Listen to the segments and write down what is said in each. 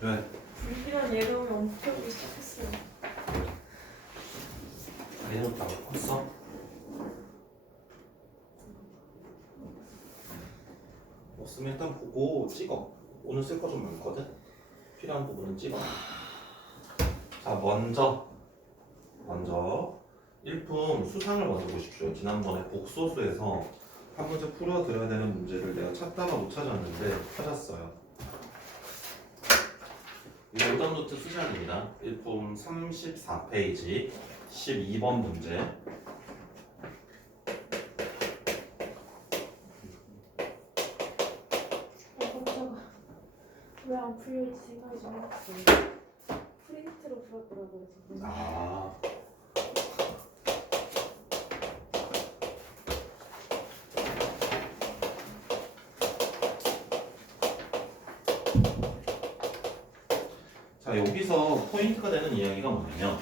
왜? 불길한 예감이 엄습하기 시작했어요. 자리는 다 바꿨어? 없으면 일단 보고 찍어. 오늘 쓸 거 좀 많거든? 필요한 부분은 찍어. 자, 먼저 일품 수상을 먼저 보십시오. 지난번에 복소수에서 한 문제 풀어드려야 되는 문제를 내가 찾다가 못 찾았는데 찾았어요. 이거 오답 노트 쓰셔야 됩니다. 일품 34페이지 12번 문제. 깜짝아. 왜 안 풀릴지 생각이 좀 해봤어요. 프린트로 풀었더라고요. 그래서. 아. 자, 여기서 포인트가 되는 이야기가 뭐냐면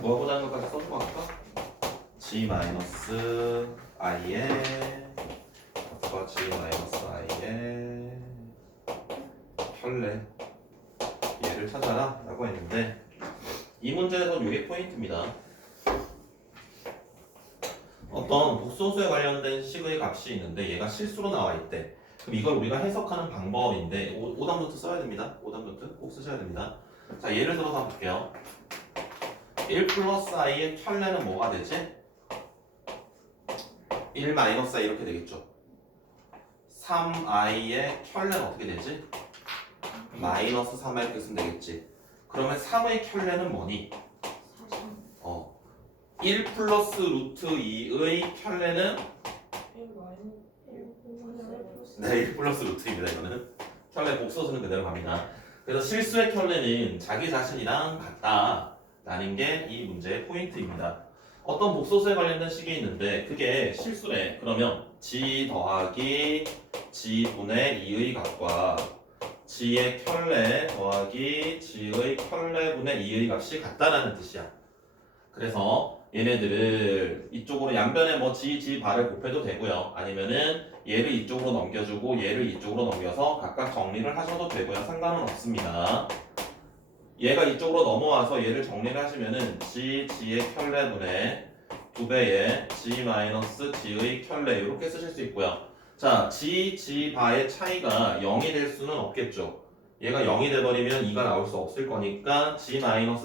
구하고자 하는 것까지 써주고 할까? G-I에 과 G-I에 혈내 얘를 찾아라 라고 했는데 이 문제에서 이게 포인트입니다. 어떤 복소수에 관련된 식의 값이 있는데 얘가 실수로 나와 있대. 그럼 이걸 우리가 해석하는 방법인데 오답 노트 써야 됩니다. 오답 노트 꼭 쓰셔야 됩니다. 자, 예를 들어서 한번 볼게요. 1 플러스 i의 켤레는 뭐가 되지? 1 마이너스 i 이렇게 되겠죠. 3i의 켤레는 어떻게 되지? 마이너스 3i 이렇게 쓰면 되겠지. 그러면 3의 켤레는 뭐니? 1 플러스 루트 2의 켤레는 네, 1 플러스 루트입니다. 이거는 켤레 복소수는 그대로 갑니다. 그래서 실수의 켤레는 자기 자신이랑 같다라는 게 이 문제의 포인트입니다. 어떤 복소수에 관련된 식이 있는데 그게 실수래. 그러면 g 더하기 g분의 2의 값과 g의 켤레 더하기 g의 켤레분의 2의 값이 같다라는 뜻이야. 그래서 얘네들을 이쪽으로 양변에 뭐 g 바를 곱해도 되고요. 아니면은 얘를 이쪽으로 넘겨주고 얘를 이쪽으로 넘겨서 각각 정리를 하셔도 되고요. 상관은 없습니다. 얘가 이쪽으로 넘어와서 얘를 정리를 하시면은 g의 켤레분의 2배의 g-g의 켤레 이렇게 쓰실 수 있고요. 자, g 바의 차이가 0이 될 수는 없겠죠. 얘가 0이 돼버리면 2가 나올 수 없을 거니까 g 바는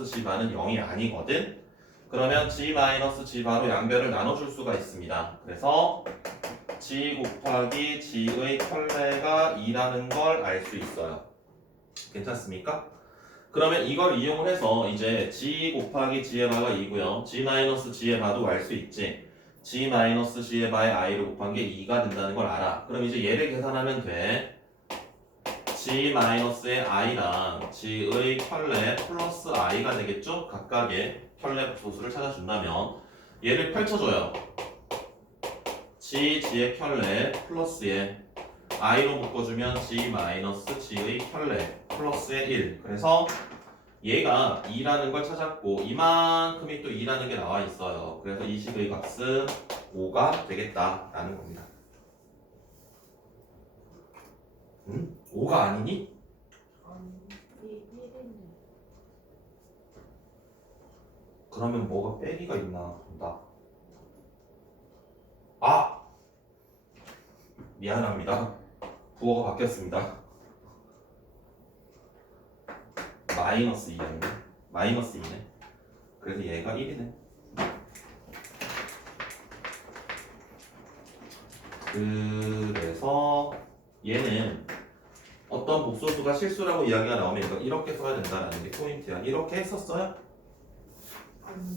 0이 아니거든. 그러면 g 바로 양변을 나눠줄 수가 있습니다. 그래서 g 곱하기 g의 켤레가 2라는 걸 알 수 있어요. 괜찮습니까? 그러면 이걸 이용을 해서 이제 g 곱하기 g의 바가 2고요. g의 바도 알 수 있지. g의 바에 i를 곱한 게 2가 된다는 걸 알아. 그럼 이제 얘를 계산하면 돼. g-의 i랑 g의 켤레 플러스 i가 되겠죠? 각각의 켤레 소수를 찾아준다면 얘를 펼쳐줘요. g의 켤레 플러스에 i로 묶어주면 g의 켤레 플러스의 1. 그래서 얘가 2라는 걸 찾았고 이만큼이 또 2라는 게 나와 있어요. 그래서 이 식의 값은 5가 되겠다라는 겁니다. 5가 아니니? 그러면 뭐가 빼기가 있나 본다. 아! 미안합니다. 부호가 바뀌었습니다. 마이너스 2네. 마이너스 2네. 그래서 얘가 1이네. 그래서 얘는 어떤 복소수가 실수라고 이야기가 나오면 이렇게 써야 된다는 게 포인트야. 이렇게 했었어요?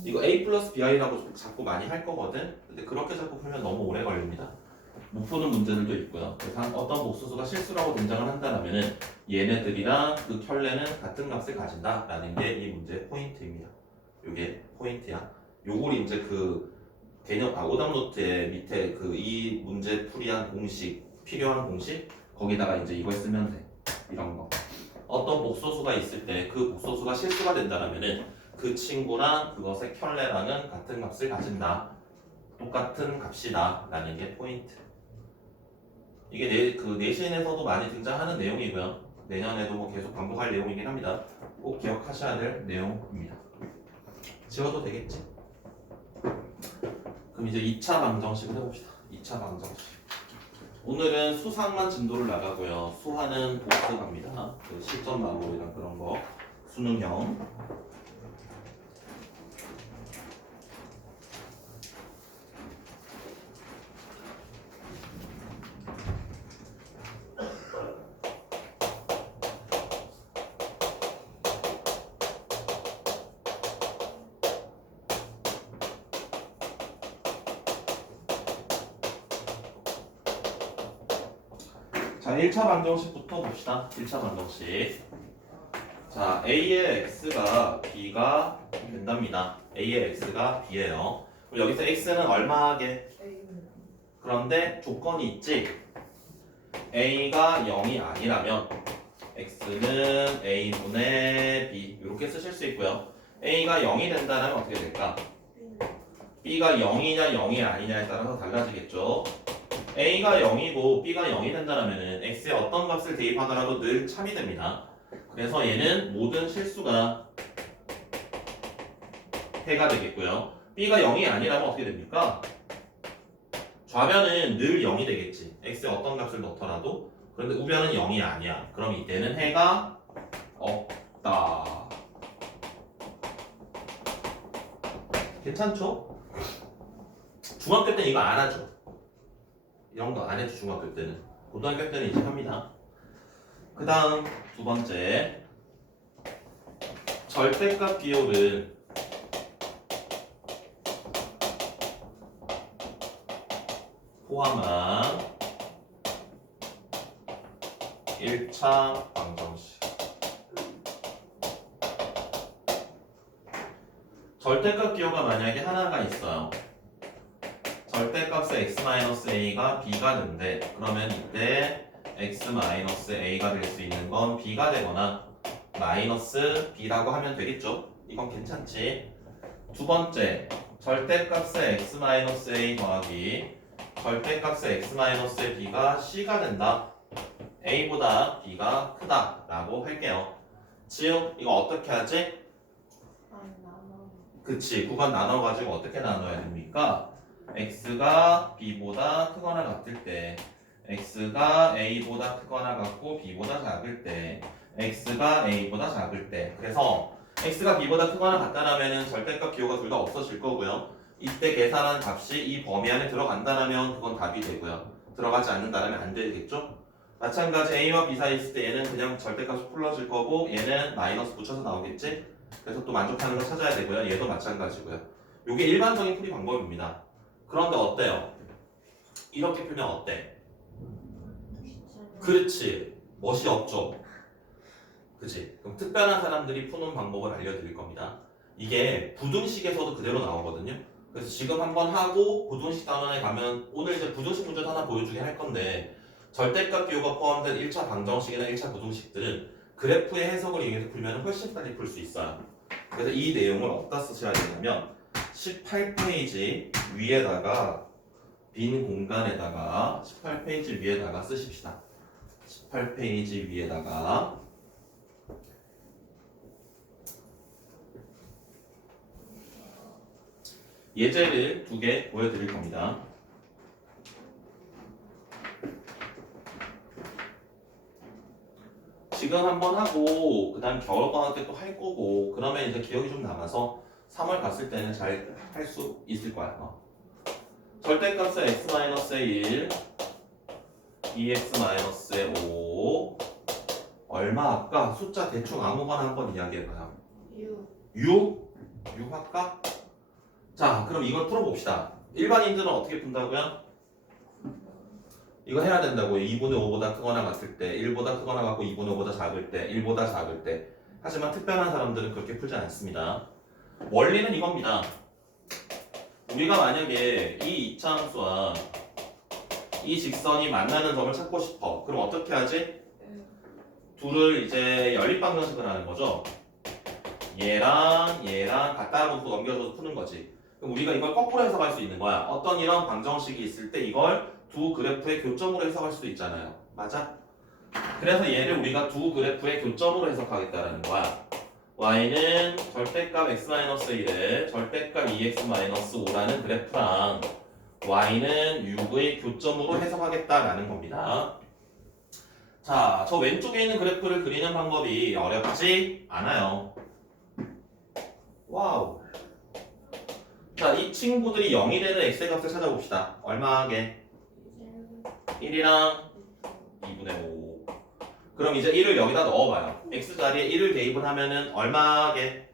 이거 a 플러스 bi라고 자꾸 많이 할 거거든. 근데 그렇게 자꾸 풀면 너무 오래 걸립니다. 못 푸는 문제들도 있고요. 그래서 어떤 복소수가 실수라고 등장을 한다면은 얘네들이랑 그 켤레는 같은 값을 가진다라는 게 이 문제의 포인트입니다. 이게 포인트야. 요걸 이제 그 개념 오답 노트에 밑에 그 이 문제 풀이한 공식 필요한 공식 거기다가 이제 이걸 쓰면 돼. 이런 거. 어떤 복소수가 있을 때 그 복소수가 실수가 된다면은 그 친구랑 그것의 켤레랑은 같은 값을 가진다. 똑같은 값이다. 라는 게 포인트. 이게 그 내신에서도 많이 등장하는 내용이고요. 내년에도 뭐 계속 반복할 내용이긴 합니다. 꼭 기억하셔야 될 내용입니다. 지워도 되겠지? 그럼 이제 2차 방정식을 해봅시다. 2차 방정식. 오늘은 수상만 진도를 나가고요. 수하는 복습합니다. 그 실전 마무리랑 그런 거. 수능형. 자, 1차 방정식부터 봅시다. 1차 방정식. 자, A의 X가 B가 된답니다. A의 X가 B예요. 그럼 여기서 X는 얼마하게? 그런데 조건이 있지? A가 0이 아니라면 X는 A분의 B 이렇게 쓰실 수 있고요. A가 0이 된다면 어떻게 될까? B가 0이냐 0이 아니냐에 따라서 달라지겠죠. A가 0이고 B가 0이 된다면 X에 어떤 값을 대입하더라도 늘 참이 됩니다. 그래서 얘는 모든 실수가 해가 되겠고요. B가 0이 아니라면 어떻게 됩니까? 좌변은 늘 0이 되겠지. X에 어떤 값을 넣더라도. 그런데 우변은 0이 아니야. 그럼 이때는 해가 없다. 괜찮죠? 중학교 때는 이거 안 하죠. 이런 거 안 해도 중학교 때는. 고등학교 때는 이제 합니다. 그 다음 두 번째. 절대값 비율은 포함한 1차 방정식. 절대값 기호가 만약에 하나가 있어요. 절대값의 x-a가 b가 된대. 그러면 이때 x-a가 될 수 있는 건 b가 되거나 마이너스 b라고 하면 되겠죠. 이건 괜찮지. 두 번째, 절대값의 x-a 더하기 절대값의 x-의 b가 c가 된다. a보다 b가 크다 라고 할게요. 지금 이거 어떻게 하지? 그치, 구간 나눠가지고 어떻게 나눠야 됩니까? x가 b보다 크거나 같을 때, x가 a보다 크거나 같고 b보다 작을 때, x가 a보다 작을 때. 그래서 x가 b보다 크거나 같다라면 절대값 기호가 둘 다 없어질 거고요. 이때 계산한 값이 이 범위 안에 들어간다라면 그건 답이 되고요. 들어가지 않는다라면 안 되겠죠? 마찬가지 a와 b 사이 있을 때 얘는 그냥 절대값이 풀러질 거고 얘는 마이너스 붙여서 나오겠지? 그래서 또 만족하는 걸 찾아야 되고요. 얘도 마찬가지고요. 이게 일반적인 풀이 방법입니다. 그런데 어때요? 이렇게 풀면 어때? 그렇지. 멋이 없죠? 그치? 그럼 특별한 사람들이 푸는 방법을 알려드릴 겁니다. 이게 부등식에서도 그대로 나오거든요. 그래서 지금 한번 하고 부등식 단원에 가면 오늘 이제 부등식 문제도 하나 보여주게 할 건데 절대값 기호가 포함된 1차 방정식이나 1차 부등식들은 그래프의 해석을 이용해서 풀면 훨씬 빨리 풀 수 있어요. 그래서 이 내용을 어디다 쓰셔야 되냐면 18페이지 위에다가 빈 공간에다가 18페이지 위에다가 쓰십시다. 18페이지 위에다가 예제를 두 개 보여드릴 겁니다. 지금 한번 하고 그 다음 겨울방학 때 또 할 거고 그러면 이제 기억이 좀 남아서 3월 갔을 때는 잘 할 수 있을 거야. 절대값의 x-의 1 2x-의 5 얼마 할까? 숫자 대충 아무거나 한번 이야기해봐요. 6 할까? 자, 그럼 이걸 풀어봅시다. 일반인들은 어떻게 푼다고요? 이거 해야 된다고요. 2분의 5보다 크거나 같을 때, 1보다 크거나 같고 2분의 5보다 작을 때, 1보다 작을 때. 하지만 특별한 사람들은 그렇게 풀지 않습니다. 원리는 이겁니다. 우리가 만약에 이 이차함수와 이 직선이 만나는 점을 찾고 싶어. 그럼 어떻게 하지? 둘을 이제 연립방정식을 하는 거죠. 얘랑 갖다 놓고 넘겨줘서 푸는 거지. 그럼 우리가 이걸 거꾸로 해석할 수 있는 거야. 어떤 이런 방정식이 있을 때 이걸 두 그래프의 교점으로 해석할 수도 있잖아요. 맞아? 그래서 얘를 우리가 두 그래프의 교점으로 해석하겠다라는 거야. y는 절대값 x-1에 절대값 2x-5라는 그래프랑 y는 6의 교점으로 해석하겠다라는 겁니다. 자, 저 왼쪽에 있는 그래프를 그리는 방법이 어렵지 않아요. 와우. 자, 이 친구들이 0이 되는 x의 값을 찾아봅시다. 얼마 하게? 1이랑 2분의 5. 그럼 이제 1을 여기다 넣어봐요. x 자리에 1을 대입을 하면은 얼마 하게?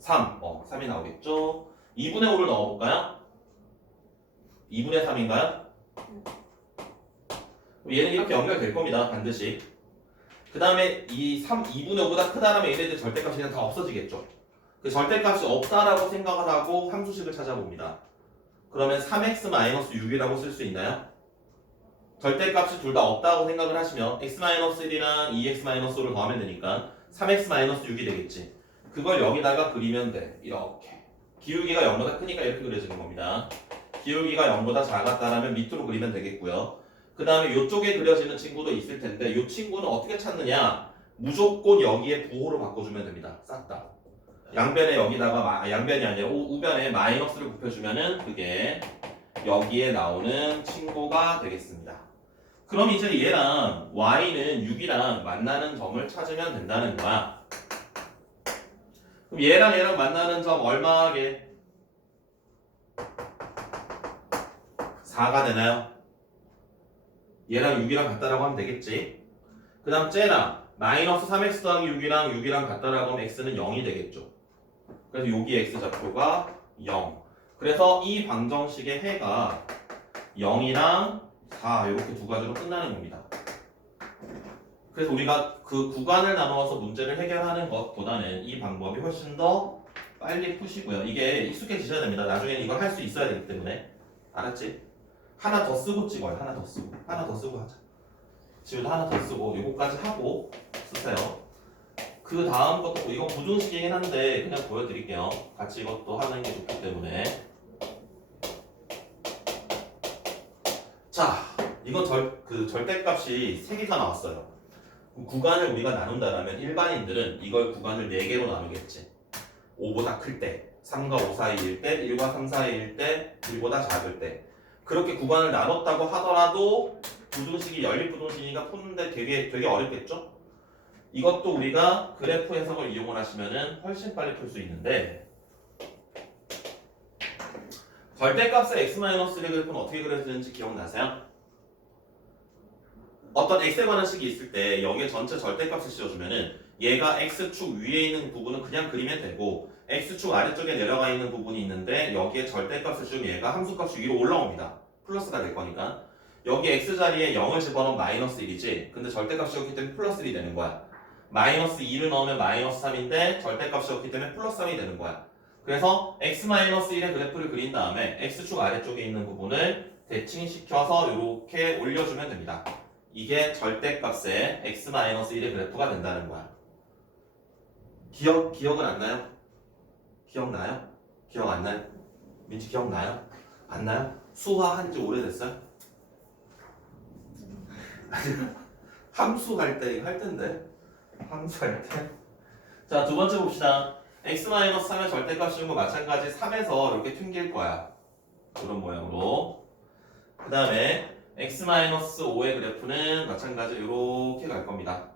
3. 3이 나오겠죠? 2분의 5를 넣어볼까요? 2분의 3인가요? 얘는 이렇게 연결될 겁니다. 반드시. 그 다음에 이 2분의 5보다 크다라면 얘네들 절대값이 그냥 다 없어지겠죠. 그 절대값이 없다라고 생각을 하고 함수식을 찾아봅니다. 그러면 3x-6이라고 쓸 수 있나요? 절대값이 둘 다 없다고 생각을 하시면 x-1이랑 2x-5를 더하면 되니까 3x-6이 되겠지. 그걸 여기다가 그리면 돼. 이렇게. 기울기가 0보다 크니까 이렇게 그려지는 겁니다. 기울기가 0보다 작았다라면 밑으로 그리면 되겠고요. 그 다음에 이쪽에 그려지는 친구도 있을 텐데 이 친구는 어떻게 찾느냐? 무조건 여기에 부호로 바꿔주면 됩니다. 싹 다. 양변에 여기다가 양변이 아니라 우변에 마이너스를 곱해주면은 그게 여기에 나오는 친구가 되겠습니다. 그럼 이제 얘랑 y는 6이랑 만나는 점을 찾으면 된다는 거야. 그럼 얘랑 만나는 점 얼마게? 4가 되나요? 얘랑 6이랑 같다라고 하면 되겠지. 그 다음 쟤랑 마이너스 3x 더하기 6이랑 같다라고 하면 x는 0이 되겠죠. 그래서 여기 x 좌표가 0. 그래서 이 방정식의 해가 0이랑 4 이렇게 두 가지로 끝나는 겁니다. 그래서 우리가 그 구간을 나누어서 문제를 해결하는 것보다는 이 방법이 훨씬 더 빨리 푸시고요. 이게 익숙해지셔야 됩니다. 나중에는 이걸 할 수 있어야 되기 때문에. 알았지? 하나 더 쓰고 찍어요. 하나 더 쓰고 하자. 지금 하나 더 쓰고 요거까지 하고 쓰세요. 그 다음 것도 이거 부등식이긴 한데 그냥 보여드릴게요. 같이 이것도 하는 게 좋기 때문에. 자, 이건 절대값이 3개가 나왔어요. 구간을 우리가 나눈다라면 일반인들은 이걸 구간을 4개로 나누겠지. 5보다 클 때, 3과 5 사이일 때, 1과 3 사이일 때, 1보다 작을 때. 그렇게 구간을 나눴다고 하더라도 부등식이 연립부등식이니까 푸는데 되게 어렵겠죠? 이것도 우리가 그래프 해석을 이용을 하시면 훨씬 빨리 풀 수 있는데 절대값의 x-1의 그래프는 어떻게 그려지는지 기억나세요? 어떤 x에 관한 식이 있을 때 여기에 전체 절대값을 씌워주면은 얘가 x축 위에 있는 부분은 그냥 그리면 되고 x축 아래쪽에 내려가 있는 부분이 있는데 여기에 절대값을 씌우면 얘가 함수값이 위로 올라옵니다. 플러스가 될 거니까 여기 x 자리에 0을 집어넣으면 마이너스 1이지 근데 절대값이 였기 때문에 플러스 1이 되는 거야. 마이너스 2를 넣으면 마이너스 3인데 절대값이었기 때문에 플러스 3이 되는 거야. 그래서 x-1의 그래프를 그린 다음에 x축 아래쪽에 있는 부분을 대칭시켜서 이렇게 올려주면 됩니다. 이게 절대값의 x-1의 그래프가 된다는 거야. 기억은 안 나요? 기억나요? 기억 안 나요? 민지 기억나요? 안 나요? 수화 한지 오래됐어요? 함수 할 때 이거 할 텐데 함수할 때. 자, 두 번째 봅시다. x-3의 절대값 씌운 거 마찬가지 3에서 이렇게 튕길 거야. 이런 모양으로. 그 다음에 x-5의 그래프는 마찬가지 이렇게 갈 겁니다.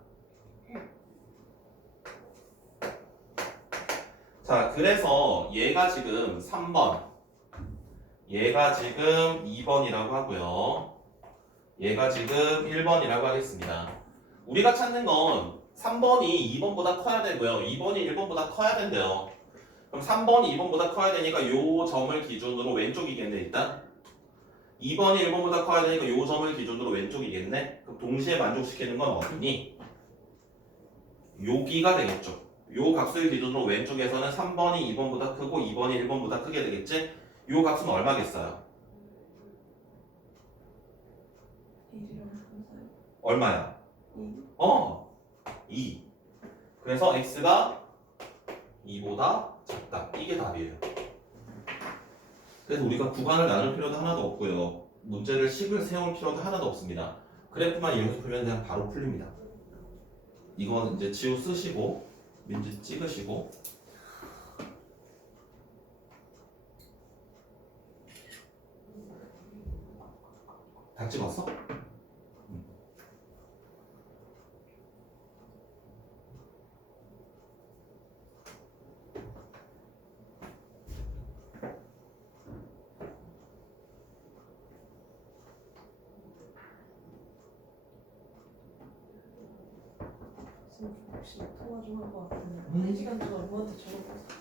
자, 그래서 얘가 지금 3번, 얘가 지금 2번이라고 하고요. 얘가 지금 1번이라고 하겠습니다. 우리가 찾는 건 3번이 2번보다 커야 되고요. 2번이 1번보다 커야 된대요. 그럼 3번이 2번보다 커야 되니까 요 점을 기준으로 왼쪽이겠네 일단. 2번이 1번보다 커야 되니까 요 점을 기준으로 왼쪽이겠네. 그럼 동시에 만족시키는 건 어디니? 여기가 되겠죠. 요 값을 기준으로 왼쪽에서는 3번이 2번보다 크고 2번이 1번보다 크게 되겠지? 요 값은 얼마겠어요? 얼마야? 2. 그래서 x가 2보다 작다. 이게 답이에요. 그래서 우리가 구간을 나눌 필요도 하나도 없고요. 문제를 식을 세울 필요도 하나도 없습니다. 그래프만 이용해서 풀면 그냥 바로 풀립니다. 이건 이제 지우 쓰시고 민지 찍으시고 다 찍었어? 혹시 통화 좀 한 것 같은데 1시간 동안 엄마한테 전화 받았어.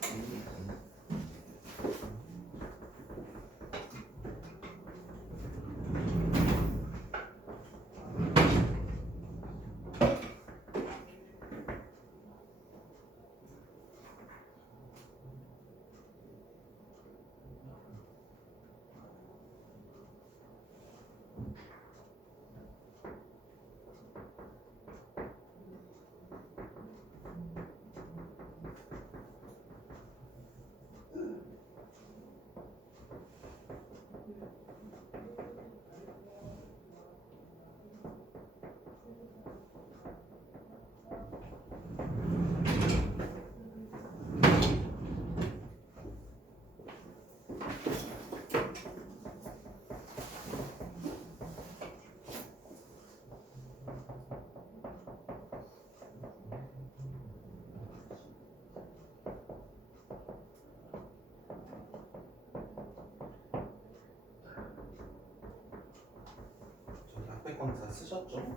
저기 학백권 다 쓰셨죠?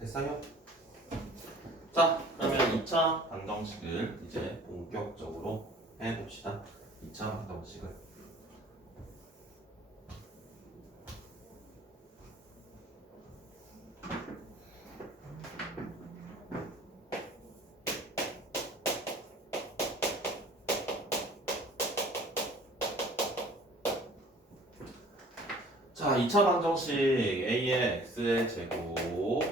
됐어요? 자, 그러면 2차 방정식을 이제 본격적으로 해봅시다. 2차 방정식을. 자, 2차 방정식 a의 x의 제곱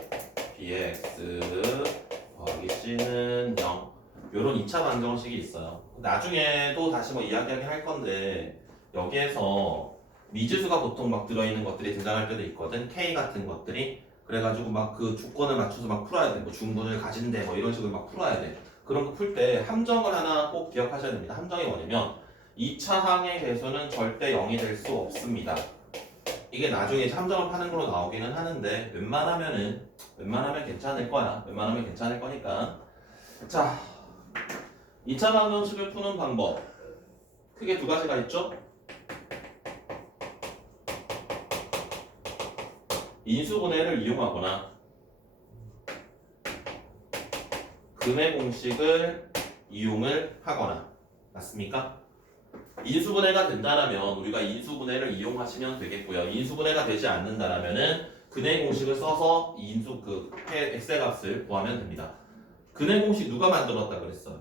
b의 x 더하기 c는 0 요런 2차 방정식이 있어요. 나중에도 다시 뭐 이야기하긴 할 건데 여기에서 미지수가 보통 막 들어있는 것들이 등장할 때도 있거든. k 같은 것들이. 그래가지고 막 그 조건을 맞춰서 막 풀어야 돼. 뭐 중분을 가진대 뭐 이런 식으로 막 풀어야 돼. 그런 거 풀 때 함정을 하나 꼭 기억하셔야 됩니다. 함정이 뭐냐면 2차 항의 개수는 절대 0이 될 수 없습니다. 이게 나중에 함정을 파는 걸로 나오기는 하는데 웬만하면 괜찮을 거야. 웬만하면 괜찮을 거니까. 자, 2차 방정식을 푸는 방법 크게 두 가지가 있죠. 인수분해를 이용하거나 근의 공식을 이용을 하거나. 맞습니까? 인수분해가 된다라면 우리가 인수분해를 이용하시면 되겠고요. 인수분해가 되지 않는다라면은 근의 공식을 써서 인수 그 x의 값을 구하면 됩니다. 근의 공식 누가 만들었다 그랬어요?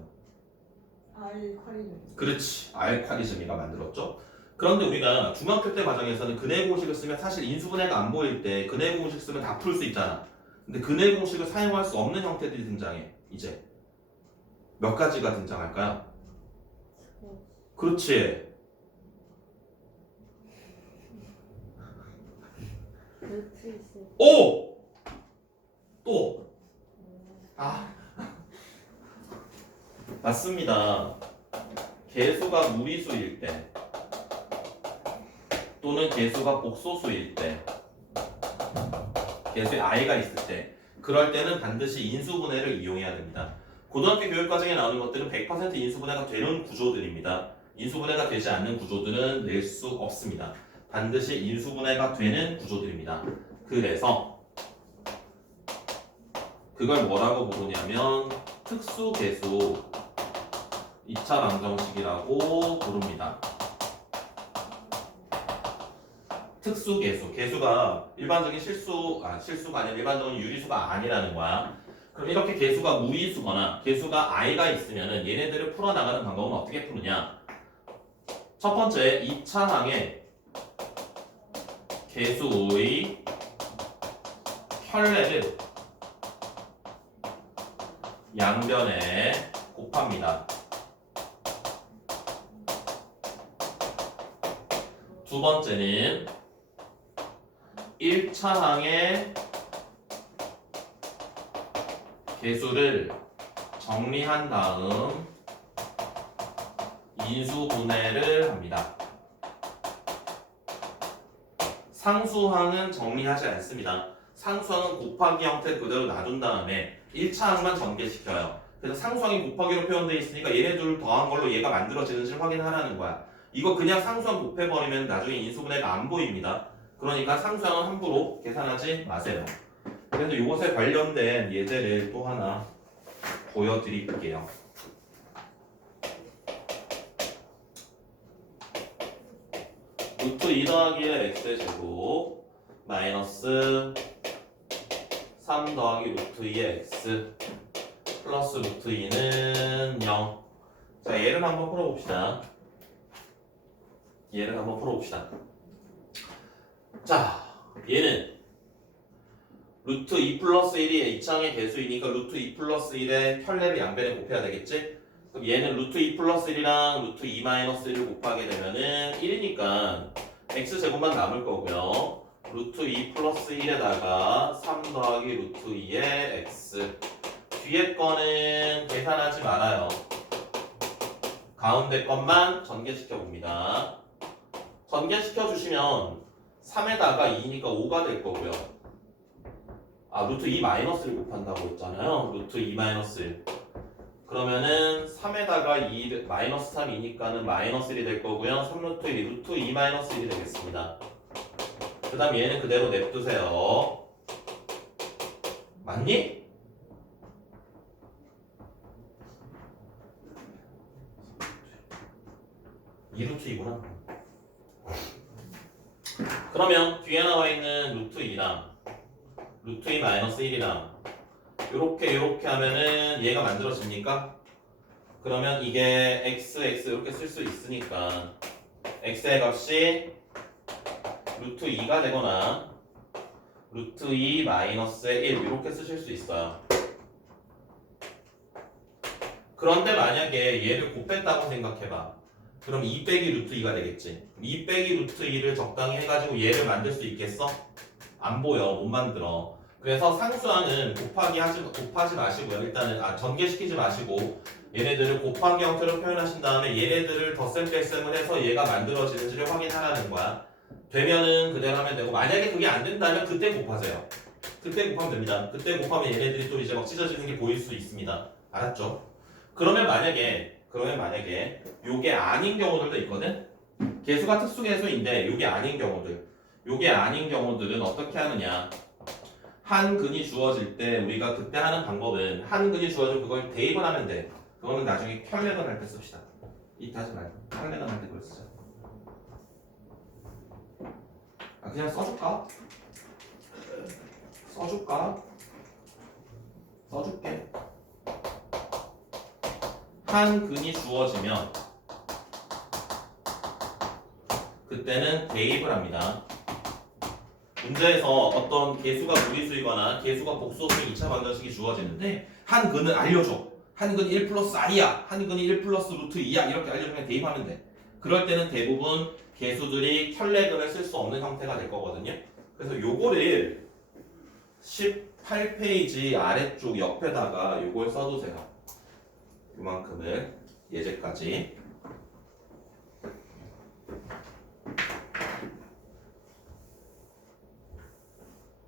알콰리즘. 그렇지, 알콰리즘이가 만들었죠. 그런데 우리가 중학교 때 과정에서는 근의 공식을 쓰면 사실 인수분해가 안 보일 때 근의 공식 쓰면 다 풀 수 있잖아. 근데 근의 공식을 사용할 수 없는 형태들이 등장해. 이제 몇 가지가 등장할까요? 그렇지. 매트리스. 오! 또! 아. 맞습니다. 개수가 무리수일 때 또는 개수가 복소수일 때 개수에 i가 있을 때 그럴 때는 반드시 인수분해를 이용해야 됩니다. 고등학교 교육과정에 나오는 것들은 100% 인수분해가 되는 구조들입니다. 인수분해가 되지 않는 구조들은 낼 수 없습니다. 반드시 인수분해가 되는 구조들입니다. 그래서 그걸 뭐라고 부르냐면 특수개수 2차 방정식이라고 부릅니다. 특수개수, 개수가 일반적인 실수가 아니라 일반적인 유리수가 아니라는 거야. 그럼 이렇게 개수가 무의수거나 개수가 i가 있으면은 얘네들을 풀어나가는 방법은 어떻게 푸느냐? 첫 번째 2차 항에 개수의 켤레를 양변에 곱합니다. 두 번째는 1차 항의 개수를 정리한 다음 인수분해를 합니다. 상수항은 정리하지 않습니다. 상수항은 곱하기 형태 그대로 놔둔 다음에 1차 항만 전개시켜요. 그래서 상수항이 곱하기로 표현되어 있으니까 얘네들을 더한 걸로 얘가 만들어지는지를 확인하라는 거야. 이거 그냥 상수항 곱해버리면 나중에 인수분해가 안 보입니다. 그러니까 상수항은 함부로 계산하지 마세요. 그래서 이것에 관련된 예제를 또 하나 보여드릴게요. 루트 2 더하기 1의 x의 제곱 마이너스 3 더하기 루트 2의 x 플러스 루트 2는 0. 자, 얘를 한번 풀어봅시다. 자, 얘는 루트 2 플러스 1이 2창의 개수이니까 루트 2 플러스 1의 켤레를 양변에 곱해야 되겠지? 그럼 얘는 루트 2 플러스 1이랑 루트 2 마이너스 1을 곱하게 되면은 1이니까 x제곱만 남을 거고요. 루트 2 플러스 1에다가 3 더하기 루트 2의 x. 뒤에 거는 계산하지 말아요. 가운데 것만 전개시켜 봅니다. 전개시켜 주시면 3에다가 2니까 5가 될 거고요. 아, 루트 2 마이너스를 곱한다고 했잖아요. 루트 2 마이너스 1. 그러면은 3에다가 2 마이너스 3이니까는 마이너스 1이 될 거고요. 3루트 1이 루트 2 마이너스 1이 되겠습니다. 그 다음 얘는 그대로 냅두세요. 맞니? 이 루트 2구나. 그러면 뒤에 나와 있는 루트 2랑 루트 2 마이너스 1이랑 요렇게 하면은 얘가 만들어집니까? 그러면 이게 x 이렇게 쓸 수 있으니까 x의 값이 루트 2가 되거나 루트 2 마이너스의 1 이렇게 쓰실 수 있어요. 그런데 만약에 얘를 곱했다고 생각해봐. 그럼 2 빼기 루트 2가 되겠지. 2 빼기 루트 2를 적당히 해가지고 얘를 만들 수 있겠어? 안 보여. 못 만들어. 그래서 상수항은 곱하지 마시고요. 일단은 전개시키지 마시고 얘네들을 곱하기 형태로 표현하신 다음에 얘네들을 덧셈 뺄셈을 해서 얘가 만들어지는지를 확인하라는 거야. 되면은 그대로 하면 되고, 만약에 그게 안 된다면 그때 곱하세요. 그때 곱하면 됩니다. 그때 곱하면 얘네들이 또 이제 막 찢어지는 게 보일 수 있습니다. 알았죠? 그러면 만약에 요게 아닌 경우들도 있거든? 개수가 특수개수인데 요게 아닌 경우들은 어떻게 하느냐? 한 근이 주어질 때 우리가 그때 하는 방법은 한 근이 주어지면 그걸 대입을 하면 돼. 그거는 나중에 켤레건 할 때 씁시다. 이따지 말고 켤레건 할 때 그걸 쓰자. 그냥 써줄게. 한 근이 주어지면 그때는 대입을 합니다. 문제에서 어떤 개수가 무리수이거나 개수가 복수수인 2차 방정식이 주어지는데 한 근을 알려줘. 한 근이 1 플러스 i야. 한 근이 1 플러스 루트 2야. 이렇게 알려주면 대입하면 돼. 그럴 때는 대부분 개수들이 켤레근을 쓸 수 없는 형태가 될 거거든요. 그래서 요거를 18페이지 아래쪽 옆에다가 요걸 써두세요. 요만큼을 예제까지.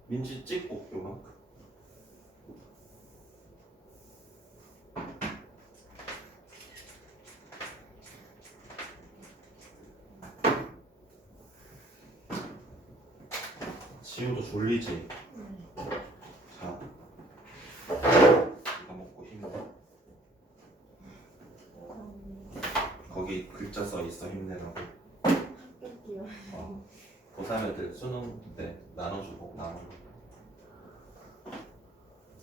민지 찍고 요만큼. 지우도 졸리지? 자, 이거 먹고 힘내. 거기 글자 써 있어, 힘내라고. 고3 애들 수능 때 나눠주고.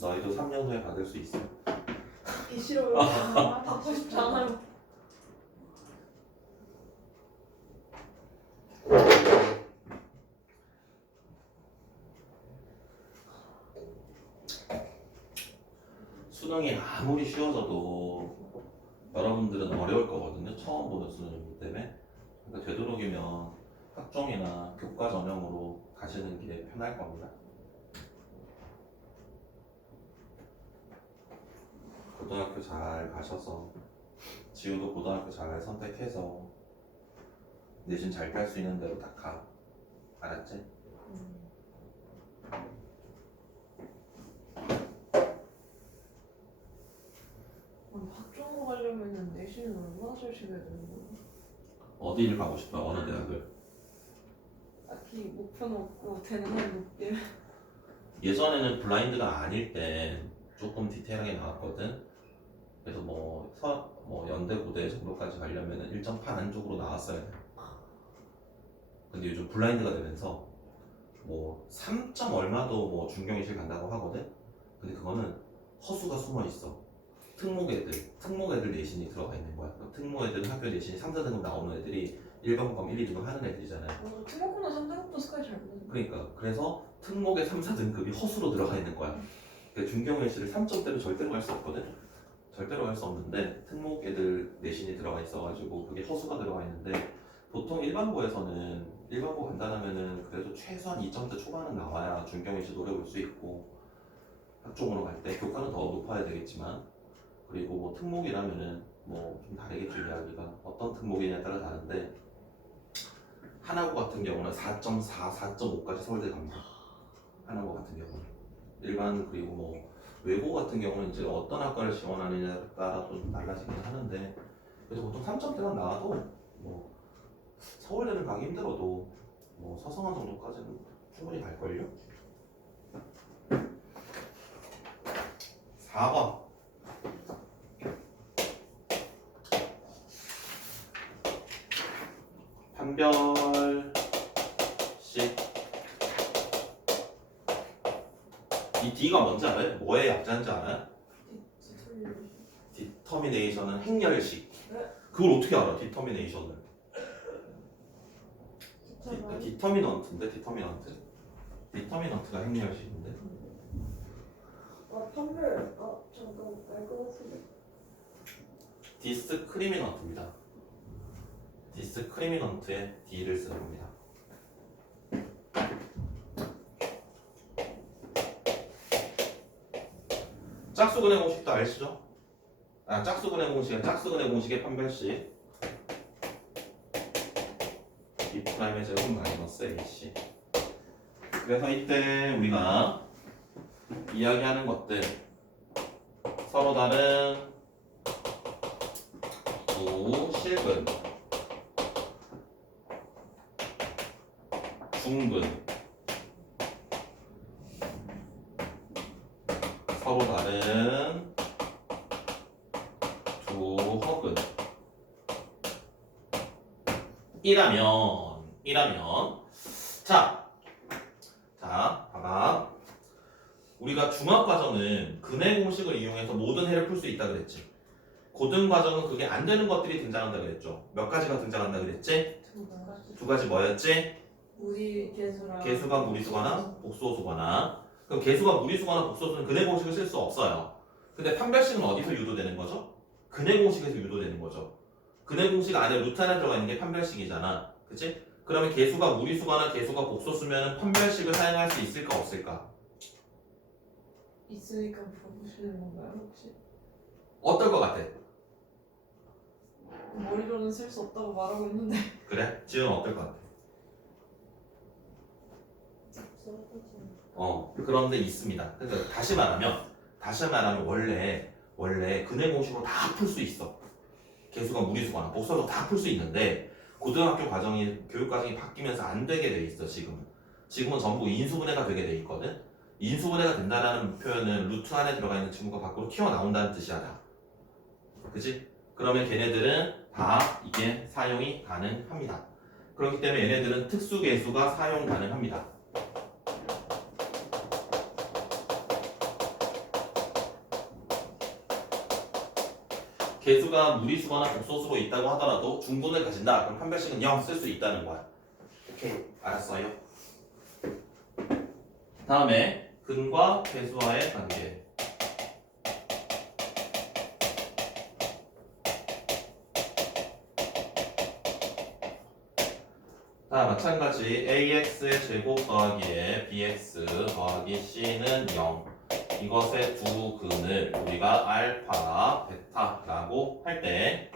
너희도 3년 후에 받을 수 있어. 싫어요. 받고 싶지 않아요. 수능이 아무리 쉬워져도 여러분들은 어려울 거거든요. 처음 보는 수능이기 때문에. 그러니까 되도록이면 학종이나 교과 전형으로 가시는 게 편할 겁니다. 고등학교 잘 가셔서 지우도 고등학교 잘 선택해서 내신 잘 딸 수 있는 대로 딱 가. 알았지? 학종으로 가려면 내신을 얼마나 잘 치러야 되는 거야? 어디를 가고 싶어? 어느 대학을? 딱히 목표는 없고 되는 한 높게. 예전에는 블라인드가 아닐 때 조금 디테일하게 나왔거든. 그래서 뭐 연대 고대 정도까지 가려면 1.8 안쪽으로 나왔어야 돼. 근데 요즘 블라인드가 되면서 뭐 3점 얼마도 뭐 중경이실 간다고 하거든. 근데 그거는 허수가 숨어 있어. 특목 애들 내신이 들어가 있는 거야. 특목 애들은 학교 내신이 3, 4등급 나오는 애들이 1등급, 1, 2등급 하는 애들이잖아요. 특목고나 3등급도 스카이 잘 보는 거. 그러니까 그래서 특목의 3, 4등급이 허수로 들어가 있는 거야. 그러니까 중경외시를 3점대로 절대로 갈 수 없거든. 절대로 갈 수 없는데 특목 애들 내신이 들어가 있어가지고 그게 허수가 들어가 있는데 보통 일반고 간다면은 그래도 최소한 2점대 초반은 나와야 중경외시 노래 볼 수 있고 학종으로 갈 때 교과는 더 높아야 되겠지만 그리고 뭐 특목이라면은 뭐 좀 다르겠죠 이야기가 어떤 특목이냐에 따라 다른데 하나고 같은 경우는 4.4, 4.5까지 서울대 갑니다. 하나고 같은 경우는 일반 그리고 뭐 외고 같은 경우는 이제 어떤 학과를 지원하느냐에 따라 좀 달라지긴 하는데 그래서 보통 3점대만 나와도 뭐 서울대를 가기 힘들어도 뭐 서성한 정도까지는 충분히 갈걸요? 4번 판별식 이 D가 뭔지 알아요? 뭐의 약자인지 알아요? 디터미네이션은 행렬식. 그걸 어떻게 알아? 디터미네이션을. 디터미넌트인데 디터미넌트가 행렬식인데. 판별. 잠깐 알 것 같은데. 디스크리미넌트입니다. 디스크리미넌트에 D를 쓰는 겁니다. 짝수근의 공식도 아시죠? 짝수근의 공식은 짝수근의 공식의 판별식 B'의 제곱 마이너스 AC. 그래서 이때 우리가 이야기하는 것들 서로 다른 두 실근, 중근, 서로 다른 두 허근 이라면 자 봐봐. 우리가 중학과정은 근해 공식을 이용해서 모든 해를 풀 수 있다 그랬지. 고등과정은 그게 안 되는 것들이 등장한다 그랬죠. 몇 가지가 등장한다 그랬지? 두 가지 뭐였지? 무리 개수랑 개수가 무리수거나 복소수거나. 그럼 개수가 무리수거나 복소수는 근해 공식을 쓸 수 없어요. 근데 판별식은 어디서 유도되는 거죠? 근해 공식에서 유도되는 거죠. 근해 공식 안에 루트 하나 들어가 있는 게 판별식이잖아. 그치? 그러면 개수가 무리수거나 개수가 복소수면 판별식을 사용할 수 있을까 없을까? 있으니까 물어보시는 건가요 혹시? 어떨 것 같아? 머리로는 쓸 수 없다고 말하고 있는데. 그래? 지은 어떨 것 같아? 그런데 있습니다. 그래서 다시 말하면 원래 근해 공식으로 다 풀 수 있어. 개수가 무리수거나 복소도 다 풀 수 있는데 고등학교 교육 과정이 바뀌면서 안 되게 돼 있어. 지금은 전부 인수분해가 되게 돼 있거든. 인수분해가 된다라는 표현은 루트 안에 들어가 있는 친구가 밖으로 튀어나온다는 뜻이야 다. 그치? 그러면 걔네들은 다 이게 사용이 가능합니다. 그렇기 때문에 얘네들은 특수개수가 사용 가능합니다. 개수가 무리수거나 복소수로 있다고 하더라도 중분을 가진다. 그럼 판별식은 0 쓸 수 있다는 거야. 오케이, 알았어요. 다음에 근과 개수와의 관계. 자, 마찬가지 ax의 제곱 더하기에 bx 더하기 c는 0. 이것의 두 근을 우리가 알파, 베타라고 할 때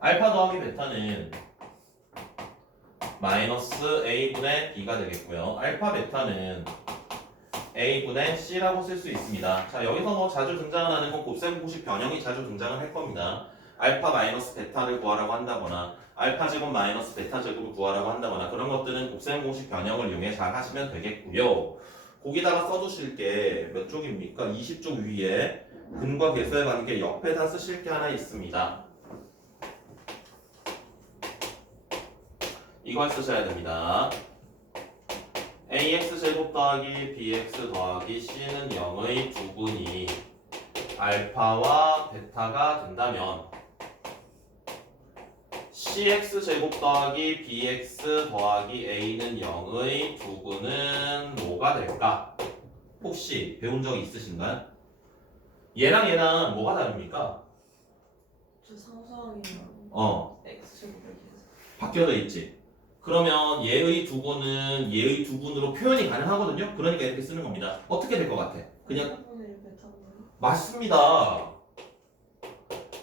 알파 더하기 베타는 마이너스 a분의 b가 되겠고요. 알파, 베타는 a분의 c라고 쓸 수 있습니다. 자, 여기서 뭐 자주 등장하는 건 곱셈 공식 변형이 자주 등장을 할 겁니다. 알파 마이너스 베타를 구하라고 한다거나 알파 제곱 마이너스 베타 제곱을 구하라고 한다거나 그런 것들은 곱셈 공식 변형을 이용해 잘 하시면 되겠고요. 거기다가 써두실 게 몇 쪽입니까? 20쪽 위에 근과 개수의 관계 옆에다 쓰실 게 하나 있습니다. 이걸 쓰셔야 됩니다. ax 제곱 더하기 bx 더하기 c는 0의 두 분이 알파와 베타가 된다면 cx 제곱 더하기 bx 더하기 a는 0의 두 분은 뭐가 될까? 혹시 배운 적 있으신가요? 얘랑 얘랑 뭐가 다릅니까? 저 상수항이랑 x제곱을 계속. 바뀌어져 있지. 그러면 얘의 두 분은 얘의 두 분으로 표현이 가능하거든요. 그러니까 이렇게 쓰는 겁니다. 어떻게 될 것 같아? 그냥 알파분의 1 베타분의 1. 맞습니다.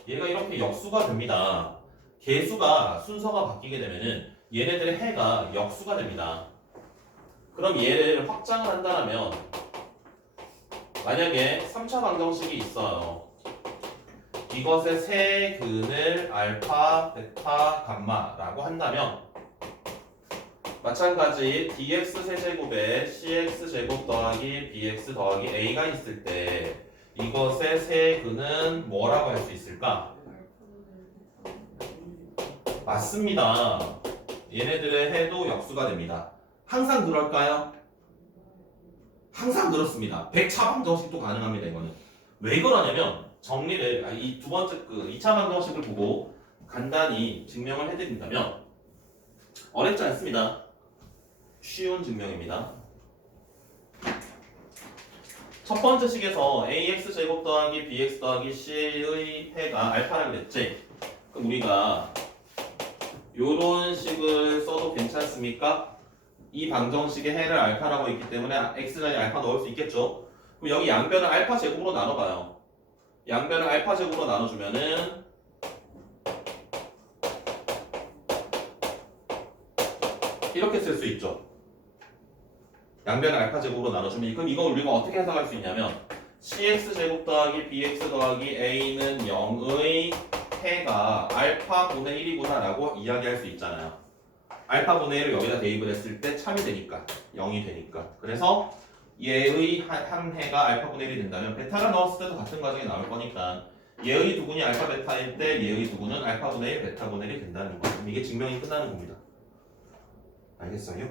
얘가 이렇게 역수가 됩니다. 개수가 순서가 바뀌게 되면은 얘네들의 해가 역수가 됩니다. 그럼 얘를 확장을 한다면 만약에 3차 방정식이 있어요. 이것의 세 근을 알파, 베타, 감마라고 한다면 마찬가지 dx 세제곱에 cx 제곱 더하기 bx 더하기 a가 있을 때 이것의 세 근은 뭐라고 할 수 있을까? 맞습니다. 얘네들의 해도 역수가 됩니다. 항상 그럴까요? 항상 그렇습니다. 100차 방정식도 가능합니다. 이거는 왜 그러냐면 정리를 이 두 번째 2차 방정식을 보고 간단히 증명을 해드린다면 어렵지 않습니다. 쉬운 증명입니다. 첫 번째 식에서 ax 제곱 더하기 bx 더하기 c의 해가 알파라고 그랬지? 그럼 우리가 요런 식을 써도 괜찮습니까? 이 방정식의 해를 알파라고 있기 때문에 x자리에 알파 넣을 수 있겠죠? 그럼 여기 양변을 알파 제곱으로 나눠봐요. 양변을 알파 제곱으로 나눠주면은 이렇게 쓸 수 있죠. 양변을 알파 제곱으로 나눠주면 그럼 이거 우리가 어떻게 해석할 수 있냐면 cx 제곱 더하기 bx 더하기 a는 0의 해가 알파 분의 1이구나 라고 이야기할 수 있잖아요. 알파 분의 1을 여기다 대입을 했을 때 참이 되니까 0이 되니까 그래서 얘의 한 해가 알파 분의 1이 된다면 베타가 넣었을 때도 같은 과정이 나올 거니까 얘의 두분이 알파 베타일 때 얘의 두분은 알파 분의 1 베타 분의 1이 된다는 거예요. 그럼 이게 증명이 끝나는 겁니다. 알겠어요?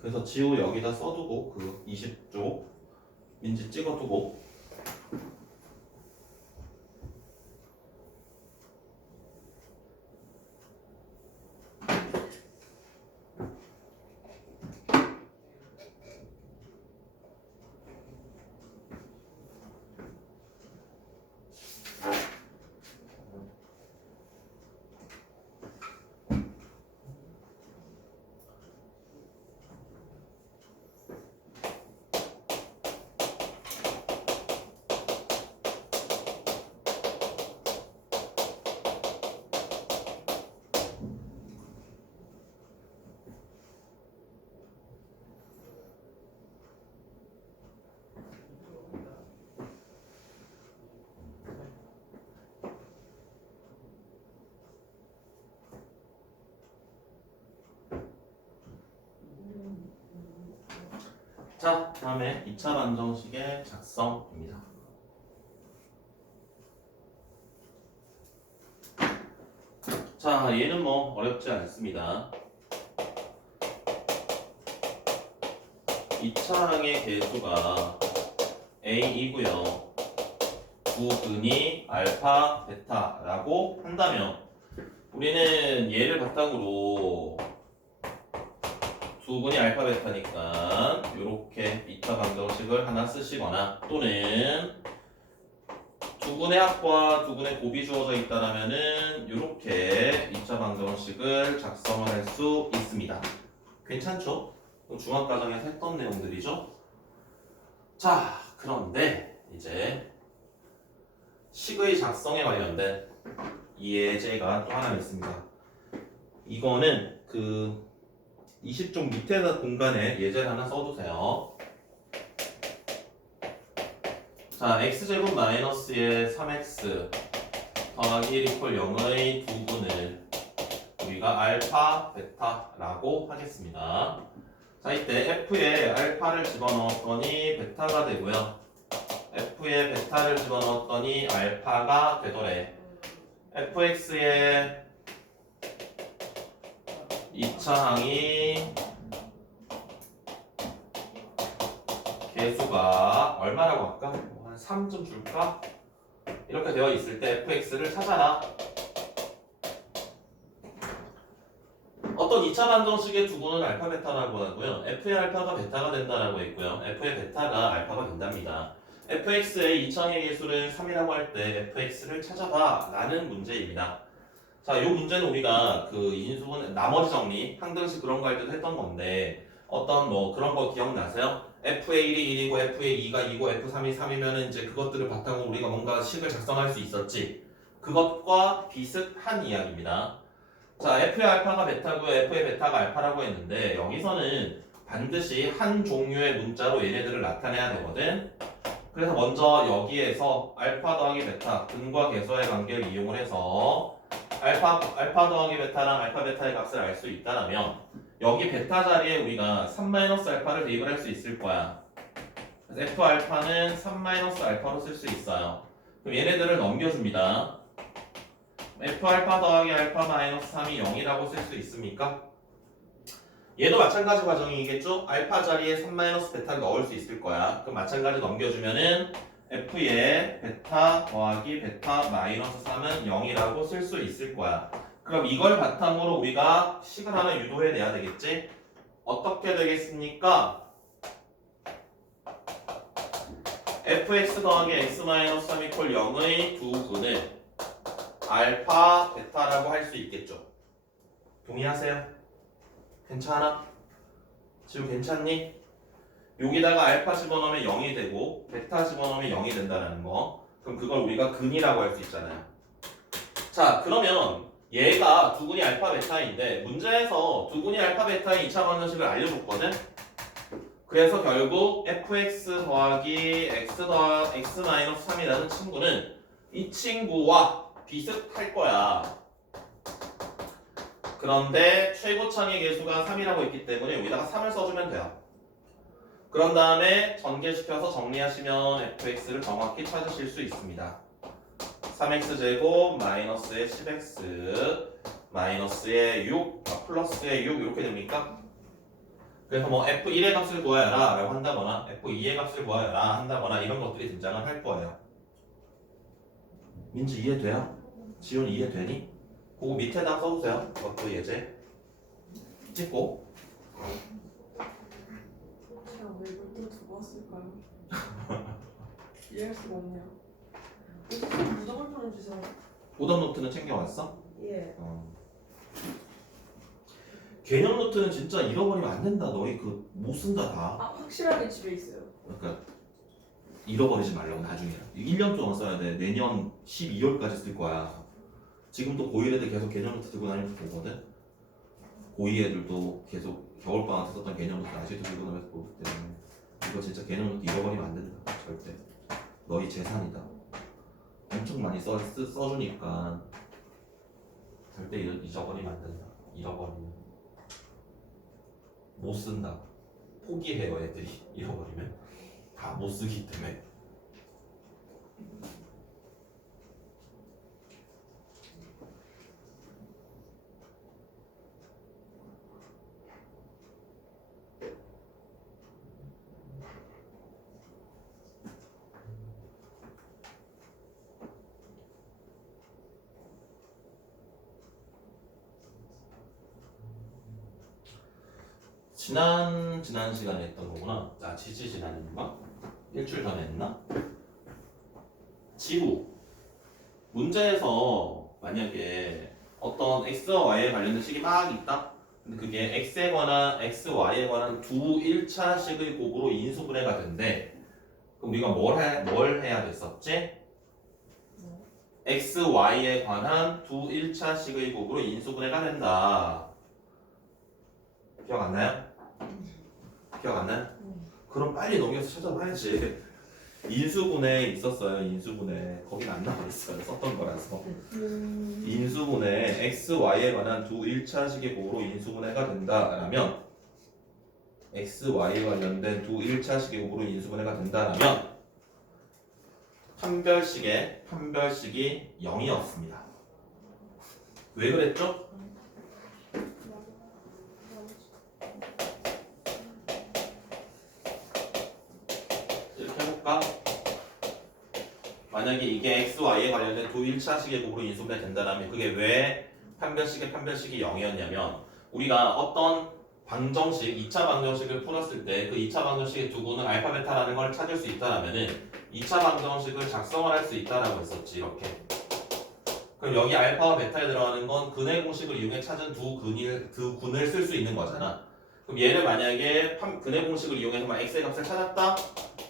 그래서 지우 여기다 써두고 그 20쪽 민지 찍어두고 자, 다음에 2차 방정식의 작성입니다. 자, 얘는 뭐 어렵지 않습니다. 2차 항의 개수가 a이고요. 두 근이 알파, 베타라고 한다면 우리는 얘를 바탕으로 두 근이 알파, 베타니까 이렇게 2차 방정식을 하나 쓰시거나 또는 두 근의 합과 두 근의 곱이 주어져 있다라면은 이렇게 2차 방정식을 작성을 할 수 있습니다. 괜찮죠? 중학과정에서 했던 내용들이죠. 자, 그런데 이제 식의 작성에 관련된 예제가 또 하나 있습니다. 이거는 그 20쪽 밑에 공간에 예제를 하나 써두세요. 자, x제곱 마이너스의 3x 더하기 1 이퀄 0의 두 분을 우리가 알파, 베타라고 하겠습니다. 자, 이때 f에 알파를 집어넣었더니 베타가 되고요. f에 베타를 집어넣었더니 알파가 되더래. fx의 2차 항이 개수가 얼마라고 할까? 한 3좀 줄까? 이렇게 되어 있을 때 fx를 찾아라. 어떤 2차 방정식의 두분은 알파 베타라고 하고요. f의 알파가 베타가 된다라고 했고요. f의 베타가 알파가 된답니다. fx의 2차항의 개수를 3이라고 할 때 fx를 찾아봐 라는 문제입니다. 자, 이 문제는 우리가 그 인수분 나머지 정리, 항등식 그런 거 할 때도 했던 건데 어떤 뭐 그런 거 기억나세요? f의 1이 1이고 f의 2가 2고 f3이 3이면 이제 그것들을 바탕으로 우리가 뭔가 식을 작성할 수 있었지. 그것과 비슷한 이야기입니다. 자, f의 알파가 베타고요, f의 베타가 알파라고 했는데 여기서는 반드시 한 종류의 문자로 얘네들을 나타내야 되거든. 그래서 먼저 여기에서 알파 더하기 베타, 근과 계수의 관계를 이용을 해서 알파 더하기 베타랑 알파 베타의 값을 알 수 있다면 여기 베타 자리에 우리가 3-알파를 대입을 할 수 있을 거야. 그래서 f 알파는 3-알파로 쓸 수 있어요. 그럼 얘네들을 넘겨줍니다. f 알파 더하기 알파 마이너스 3이 0이라고 쓸 수 있습니까? 얘도 마찬가지 과정이겠죠? 알파 자리에 3-베타를 넣을 수 있을 거야. 그럼 마찬가지 넘겨주면은 f의 베타 더하기 베타 마이너스 3은 0이라고 쓸 수 있을 거야. 그럼 이걸 바탕으로 우리가 식을 하나 유도해내야 되겠지? 어떻게 되겠습니까? fx 더하기 x 마이너스 3 이퀄 0의 두 근을 알파, 베타라고 할 수 있겠죠? 동의하세요? 괜찮아? 지금 괜찮니? 여기다가 알파 집어넣으면 0이 되고 베타 집어넣으면 0이 된다는 거. 그럼 그걸 우리가 근이라고 할 수 있잖아요. 자, 그러면 얘가 두근이 알파 베타인데 문제에서 두근이 알파 베타의 2차 방정식을 알려줬거든? 그래서 결국 fx 더하기 x 마이너스 3이라는 친구는 이 친구와 비슷할 거야. 그런데 최고창의 개수가 3이라고 했기 때문에 여기다가 3을 써주면 돼요. 그런 다음에 전개시켜서 정리하시면 fx를 정확히 찾으실 수 있습니다. 3x제곱 마이너스의 10x 마이너스의 6 플러스의 6 이렇게 됩니까? 그래서 뭐 f1의 값을 구하여라 라고 한다거나 f2의 값을 구하여라 한다거나 이런 것들이 등장을 할 거예요. 민지 이해돼요? 지훈 이해되니? 그거 밑에다 써주세요. 그것도 예제 찍고. 제가 왜 이걸 또 두고 왔을까요? 이해할 수가 없네요. 어떻게 무덤을 보내주세요. 오답 노트는 챙겨왔어? 예. 개념 노트는 진짜 잃어버리면 안 된다. 너희 그 못 쓴다 다. 아, 확실하게 집에 있어요. 그러니까 잃어버리지 말라고 나중에. 1년 동안 써야 돼. 내년 12월까지 쓸 거야. 지금 또 고1 애들 계속 개념 노트 들고 다니면서 보거든. 고2 애들도 계속 겨울방학 때 썼던 개념 노트 아직도 들고 다니면서 보기 때문에 이거 진짜 개념 노트 잃어버리면 안 된다. 절대. 너희 재산이다. 엄청 많이 써주니까 절대 잊어버리면 안 된다. 잃어버리면 못 쓴다. 포기해요 애들이. 잃어버리면 다 못 쓰기 때문에. 지난 시간에 했던 거구나. 자, 지난인가? 일주일 전에 했나? 지구 문제에서 만약에 어떤 x와 y에 관련된 식이 막 있다. 근데 그게 x에 관한 x, y에 관한 두 1차식의 곱으로 인수분해가 된대. 그럼 우리가 뭘 해야 됐었지? x, y에 관한 두 1차식의 곱으로 인수분해가 된다. 기억 안 나요? 기억 안 나요? 그럼 빨리 넘겨서 찾아봐야지. 인수분해 있었어요. 인수분해 거긴 안 나와 있어요. 썼던 거라서. 인수분해 x, y에 관한 두 1차식의 곱으로 인수분해가 된다라면 x, y에 관련된 두 1차식의 곱으로 인수분해가 된다라면 판별식이 0이었습니다. 왜 그랬죠? 이렇게 해볼까? 만약에 이게 x, y에 관련된 두 1차식의 곱으로 인수분해 된다면 그게 왜 판별식이 0이었냐면 우리가 어떤 방정식, 2차 방정식을 풀었을 때 그 2차 방정식의 두구는 알파, 베타라는 걸 찾을 수 있다라면은 2차 방정식을 작성을 할 수 있다라고 했었지. 이렇게. 그럼 여기 알파와 베타에 들어가는 건 근의 공식을 이용해 찾은 두 군을 쓸 수 있는 거잖아. 그럼 얘를 만약에 근의 공식을 이용해서 막 x의 값을 찾았다.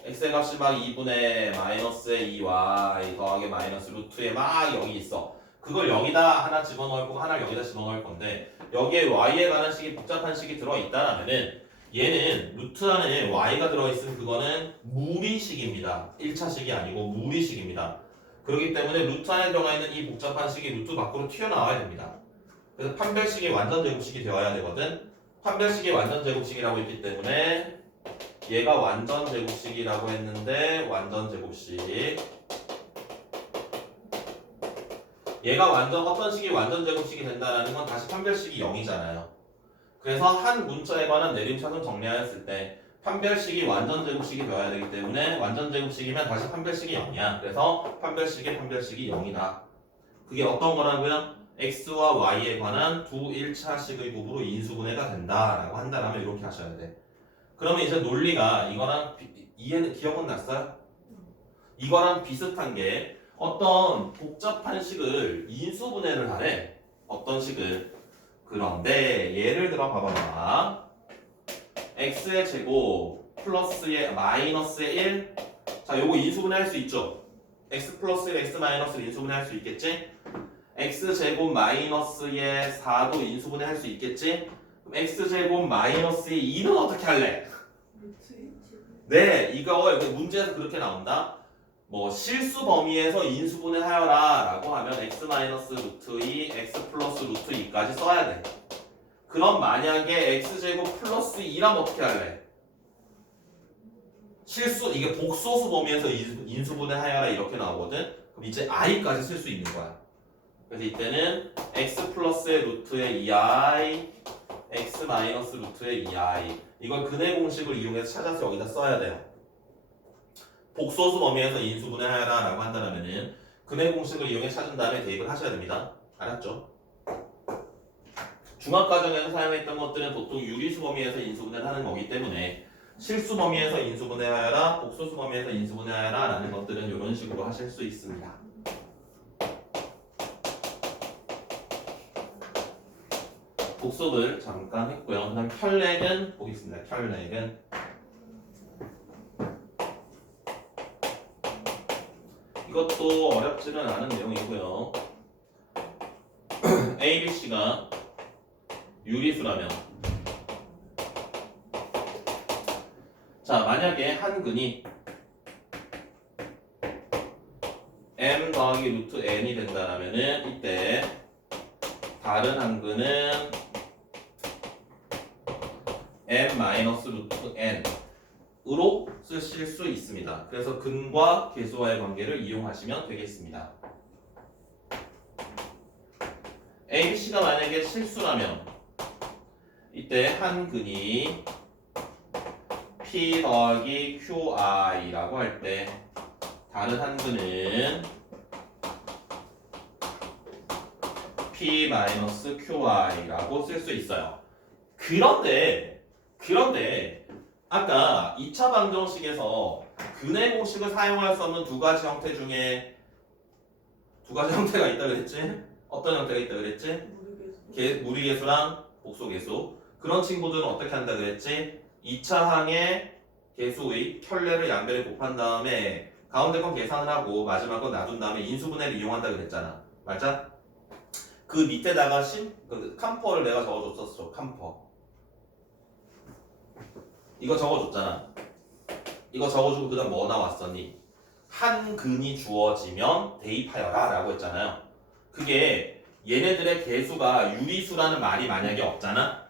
x의 값이 막 2분의 마이너스의 2y 더하기 마이너스 루트에 막 여기 있어. 그걸 여기다 하나 집어넣을 거고 하나를 여기다 집어넣을 건데 여기에 y에 관한 식이 복잡한 식이 들어있다라면은 얘는 루트 안에 y가 들어있으면 그거는 무리식입니다. 1차식이 아니고 무리식입니다. 그렇기 때문에 루트 안에 들어가 있는 이 복잡한 식이 루트 밖으로 튀어나와야 됩니다. 그래서 판별식이 완전 제곱식이 되어야 되거든. 판별식이 완전 제곱식이라고 했기 때문에 얘가 완전 제곱식이라고 했는데 완전 제곱식 얘가 어떤 식이 완전 제곱식이 된다는 건 다시 판별식이 0이잖아요. 그래서 한 문자에 관한 내림차순 정리하였을 때 판별식이 완전 제곱식이 되어야 되기 때문에 완전 제곱식이면 다시 판별식이 0이야. 그래서 판별식이 0이다. 그게 어떤 거라고요? x와 y에 관한 두 1차식의 곱으로 인수분해가 된다라고 한다면 이렇게 하셔야 돼. 그러면 이제 논리가 이거랑 이해는 기억은 났어요? 이거랑 비슷한 게 어떤 복잡한 식을 인수분해를 하래. 어떤 식을. 그런데 예를 들어 봐봐. x의 제곱 플러스의 마이너스의 1. 자, 요거 인수분해 할 수 있죠? x 플러스 1, x 마이너스를 인수분해 할 수 있겠지? x 제곱 마이너스의 4도 인수분해 할 수 있겠지? 그럼 x 제곱 마이너스의 2는 어떻게 할래? 네, 이거 문제에서 그렇게 나온다. 뭐 실수 범위에서 인수분해 하여라 라고 하면 x 마이너스 루트 2, x 플러스 루트 2까지 써야 돼. 그럼 만약에 x제곱 플러스 2라면 어떻게 할래? 이게 복소수 범위에서 인수분해 하여라 이렇게 나오거든. 그럼 이제 i까지 쓸 수 있는 거야. 그래서 이때는 x 플러스의 루트의 2i, x 마이너스 루트의 2i 이걸 근의 공식을 이용해서 찾아서 여기다 써야 돼요. 복소수 범위에서 인수분해 하여라 라고 한다면은 근의 공식을 이용해 찾은 다음에 대입을 하셔야 됩니다. 알았죠? 중학과정에서 사용했던 것들은 보통 유리수 범위에서 인수분해를 하는 거기 때문에 실수 범위에서 인수분해 하여라, 복소수 범위에서 인수분해 하여라 라는 것들은 이런 식으로 하실 수 있습니다. 복습을 잠깐 했고요. 그 다음 혈렉은 보겠습니다. 혈렉은 이것도 어렵지는 않은 내용이고요. A, B, C가 유리수라면 자, 만약에 한 근이 m 더하기 루트 n이 된다면은 이때 다른 한 근은 m 마이너스 루트 n으로 쓰실 수 있습니다. 그래서 근과 계수와의 관계를 이용하시면 되겠습니다. A, B, C가 만약에 실수라면 이때 한 근이 P 더하기 QI라고 할 때 다른 한 근은 P 마이너스 QI라고 쓸 수 있어요. 그런데 그런데 아까 2차 방정식에서 근의 공식을 사용할 수 없는 두 가지 형태 중에 두 가지 형태가 있다 그랬지? 어떤 형태가 있다 그랬지? 무리계수랑 복소계수. 그런 친구들은 어떻게 한다 그랬지? 2차 항의 계수의 켤레를 양변에 곱한 다음에 가운데 건 계산을 하고 마지막 건 놔둔 다음에 인수분해를 이용한다 그랬잖아. 맞아? 그 밑에다가 그 캄퍼를 내가 적어줬었어. 캄퍼. 이거 적어줬잖아. 이거 적어주고 그 다음 뭐 나왔었니? 한 근이 주어지면 대입하여라 라고 했잖아요. 그게 얘네들의 개수가 유리수라는 말이 만약에 없잖아.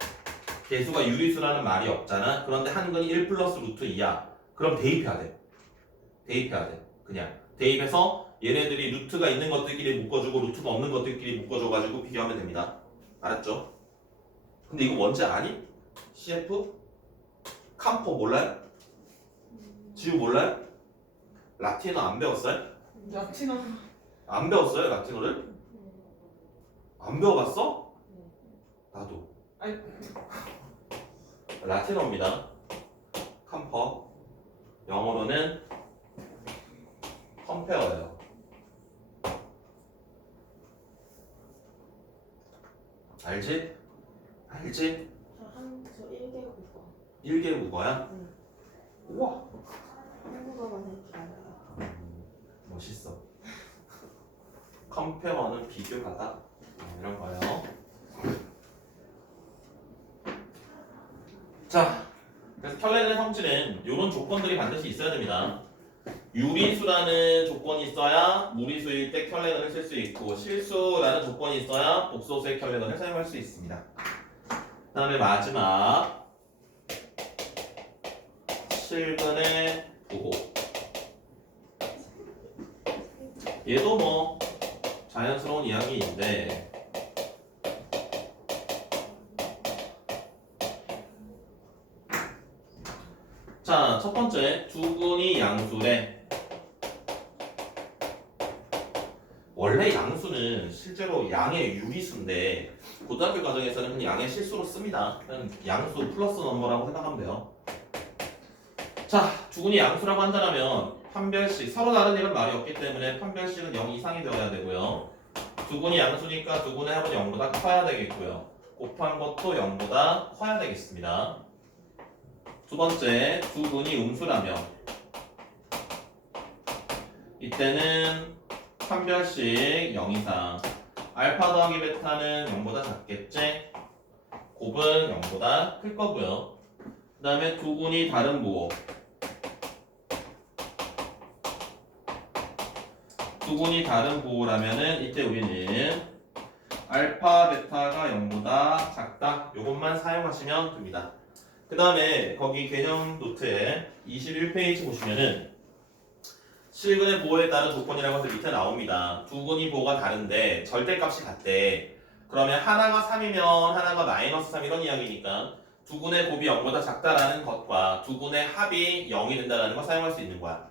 개수가 유리수라는 말이 없잖아. 그런데 한 근이 1 플러스 루트 2야. 그럼 대입해야 돼. 대입해야 돼. 그냥 대입해서 얘네들이 루트가 있는 것들끼리 묶어주고 루트가 없는 것들끼리 묶어줘가지고 비교하면 됩니다. 알았죠? 근데 이거 뭔지 아니? CF? 캄퍼 몰라요? 지우 몰라요? 라틴어 안 배웠어요? 라틴어. 안 배웠어요 라틴어를? 안 배워봤어? 나도. 아니. 라틴어입니다. 캄퍼. 영어로는 컴페어예요. 알지? 알지? 저 1개 국어. 1개 국어야? 응. 우와. 한국어만 할 줄 알아요. 멋있어. 컴페어는 비교하다. 이런 거예요. 자, 그래서 켤레의 성질은 이런 조건들이 반드시 있어야 됩니다. 유리수라는 조건이 있어야 무리수일 때 켤레근을 쓸 수 있고 실수라는 조건이 있어야 복소수의 켤레근을 사용할 수 있습니다. 그 다음에 마지막 실근의 부호. 얘도 뭐 자연스러운 이야기인데 자, 첫 번째 두근이 양수래. 원래 양수는 실제로 양의 유리수인데 고등학교 과정에서는 그냥 양의 실수로 씁니다. 그냥 양수 플러스 넘버라고 생각하면 돼요. 자, 두근이 양수라고 한다면 판별식, 서로 다른 이런 말이 없기 때문에 판별식은 0 이상이 되어야 되고요. 두근이 양수니까 두근의 합은 0보다 커야 되겠고요. 곱한 것도 0보다 커야 되겠습니다. 두 번째, 두근이 음수라면 이때는 판별식 0 이상, 알파 더하기 베타는 0보다 작겠지? 곱은 0보다 클 거고요. 그 다음에 두근이 다른 부호, 두근이 다른 부호라면은 이때 우리는 알파 베타가 0보다 작다. 요것만 사용하시면 됩니다. 그 다음에 거기 개념 노트에 21페이지 보시면은 실근의 부호에 따른 조건이라고 해서 밑에 나옵니다. 두 근이 부호가 다른데 절대값이 같대. 그러면 하나가 3이면 하나가 마이너스 3 이런 이야기니까 두 근의 곱이 0보다 작다라는 것과 두 근의 합이 0이 된다는 걸 사용할 수 있는 거야.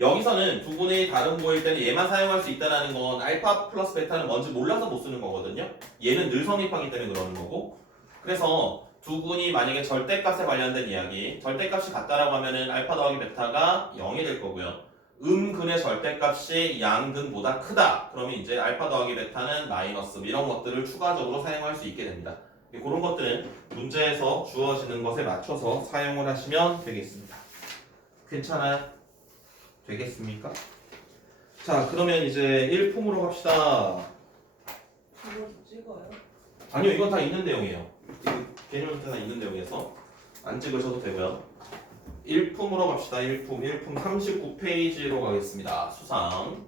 여기서는 두 근의 다른 부호일 때는 얘만 사용할 수 있다는 건 알파 플러스 베타는 뭔지 몰라서 못 쓰는 거거든요. 얘는 늘 성립하기 때문에 그러는 거고. 그래서 두 근이 만약에 절대값에 관련된 이야기, 절대값이 같다라고 하면은 알파 더하기 베타가 0이 될 거고요. 근의 절대값이 양근보다 크다. 그러면 이제 알파 더하기 베타는 마이너스 이런 것들을 추가적으로 사용할 수 있게 됩니다. 그런 것들은 문제에서 주어지는 것에 맞춰서 사용을 하시면 되겠습니다. 괜찮아요? 되겠습니까? 자, 그러면 이제 1품으로 갑시다. 이거 찍어요? 아니요, 이건 다 있는 내용이에요. 개념 다 있는 내용에서 안 찍으셔도 되고요. 1품으로 갑시다. 1품 39페이지로 가겠습니다. 수상.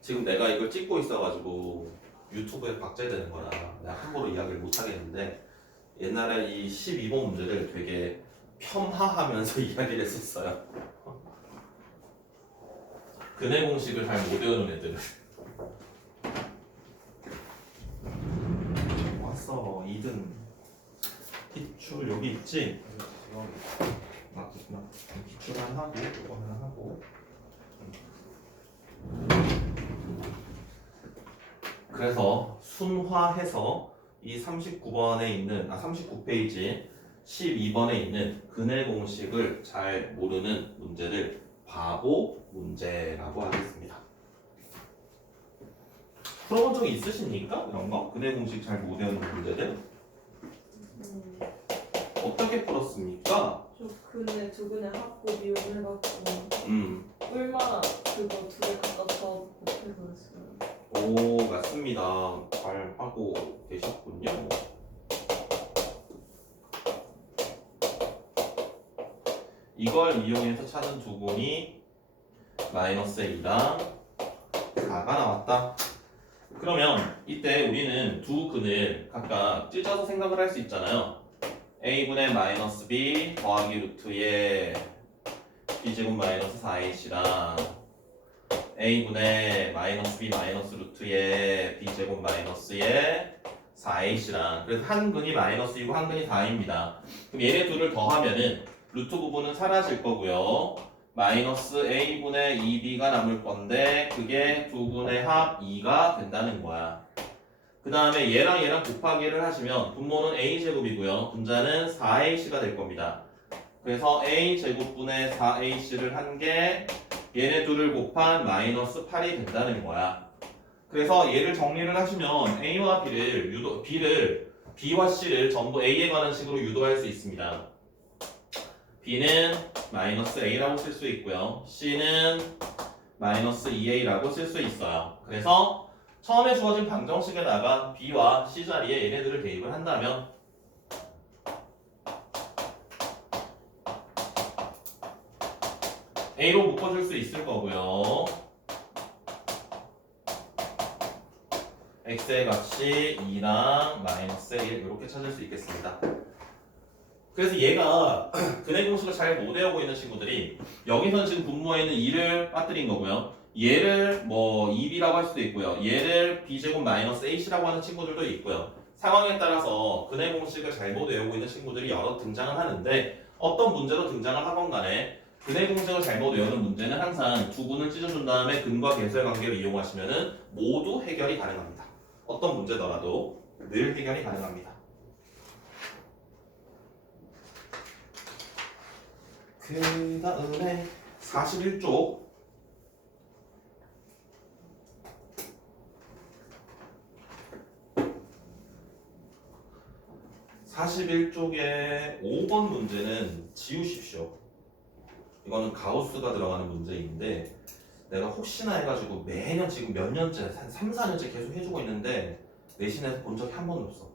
지금 내가 이걸 찍고 있어가지고 유튜브에 박제되는 거라 내가 함부로 이야기를 못 하겠는데 옛날에 이 12번 문제를 되게 폄하하면서 이야기를 했었어요. 근해 공식을 잘 못 외우는 애들은 왔어. 2등 기출 여기 있지? 기출 하나 하고 이거 하나 하고 그래서 순화해서 이 39번에 있는 39페이지 12번에 있는 근해 공식을 잘 모르는 문제를 바보 문제라고 하겠습니다. 풀어본 적 있으십니까? 이런 거? 근해 공식 잘 못 외우는 문제들? 어떻게 풀었습니까? 저 근에 두 근에 합고 미용해갖고 얼마 그거 두 개 갖다서 곱해버렸어요. 오, 맞습니다. 잘 하고 계셨군요. 이걸 이용해서 찾은 두근이 마이너스 A랑 4가 나왔다. 그러면 이때 우리는 두 근을 각각 찢어서 생각을 할 수 있잖아요. A분의 마이너스 B 더하기 루트의 B제곱 마이너스 4H랑 A분의 마이너스 B 마이너스 루트의 B제곱 마이너스의 4H랑 그래서 한 근이 마이너스이고 한 근이 4입니다. 그럼 얘네 둘을 더하면은 루트 부분은 사라질 거고요. 마이너스 A분의 2B가 남을 건데 그게 두 근의 합 2가 된다는 거야. 그 다음에 얘랑 얘랑 곱하기를 하시면 분모는 A제곱이고요. 분자는 4AC가 될 겁니다. 그래서 A제곱분의 4AC를 한 게 얘네 둘을 곱한 마이너스 8이 된다는 거야. 그래서 얘를 정리를 하시면 A와 B와 C를 전부 A에 관한 식으로 유도할 수 있습니다. B는 마이너스 A라고 쓸 수 있고요. C는 마이너스 2A라고 쓸 수 있어요. 그래서 처음에 주어진 방정식에다가 B와 C 자리에 얘네들을 대입을 한다면 A로 묶어줄 수 있을 거고요. X의 값이 2랑 마이너스 1 이렇게 찾을 수 있겠습니다. 그래서 얘가 근해 공식을 잘 못 외우고 있는 친구들이 여기서는 지금 분모에 있는 2를 빠뜨린 거고요. 얘를 뭐 2B라고 할 수도 있고요. 얘를 B제곱 마이너스 AC라고 하는 친구들도 있고요. 상황에 따라서 근해 공식을 잘못 외우고 있는 친구들이 여러 등장을 하는데 어떤 문제로 등장을 하건 간에 근해 공식을 잘못 외우는 문제는 항상 두 근을 찢어준 다음에 근과 계수의 관계를 이용하시면 모두 해결이 가능합니다. 어떤 문제더라도 늘 해결이 가능합니다. 그 다음에 41쪽 41쪽의 5번 문제는 지우십시오. 이거는 가우스가 들어가는 문제인데 내가 혹시나 해가지고 매년 지금 몇 년째 한 3, 4년째 계속 해주고 있는데 내신에서 본 적이 한 번도 없어.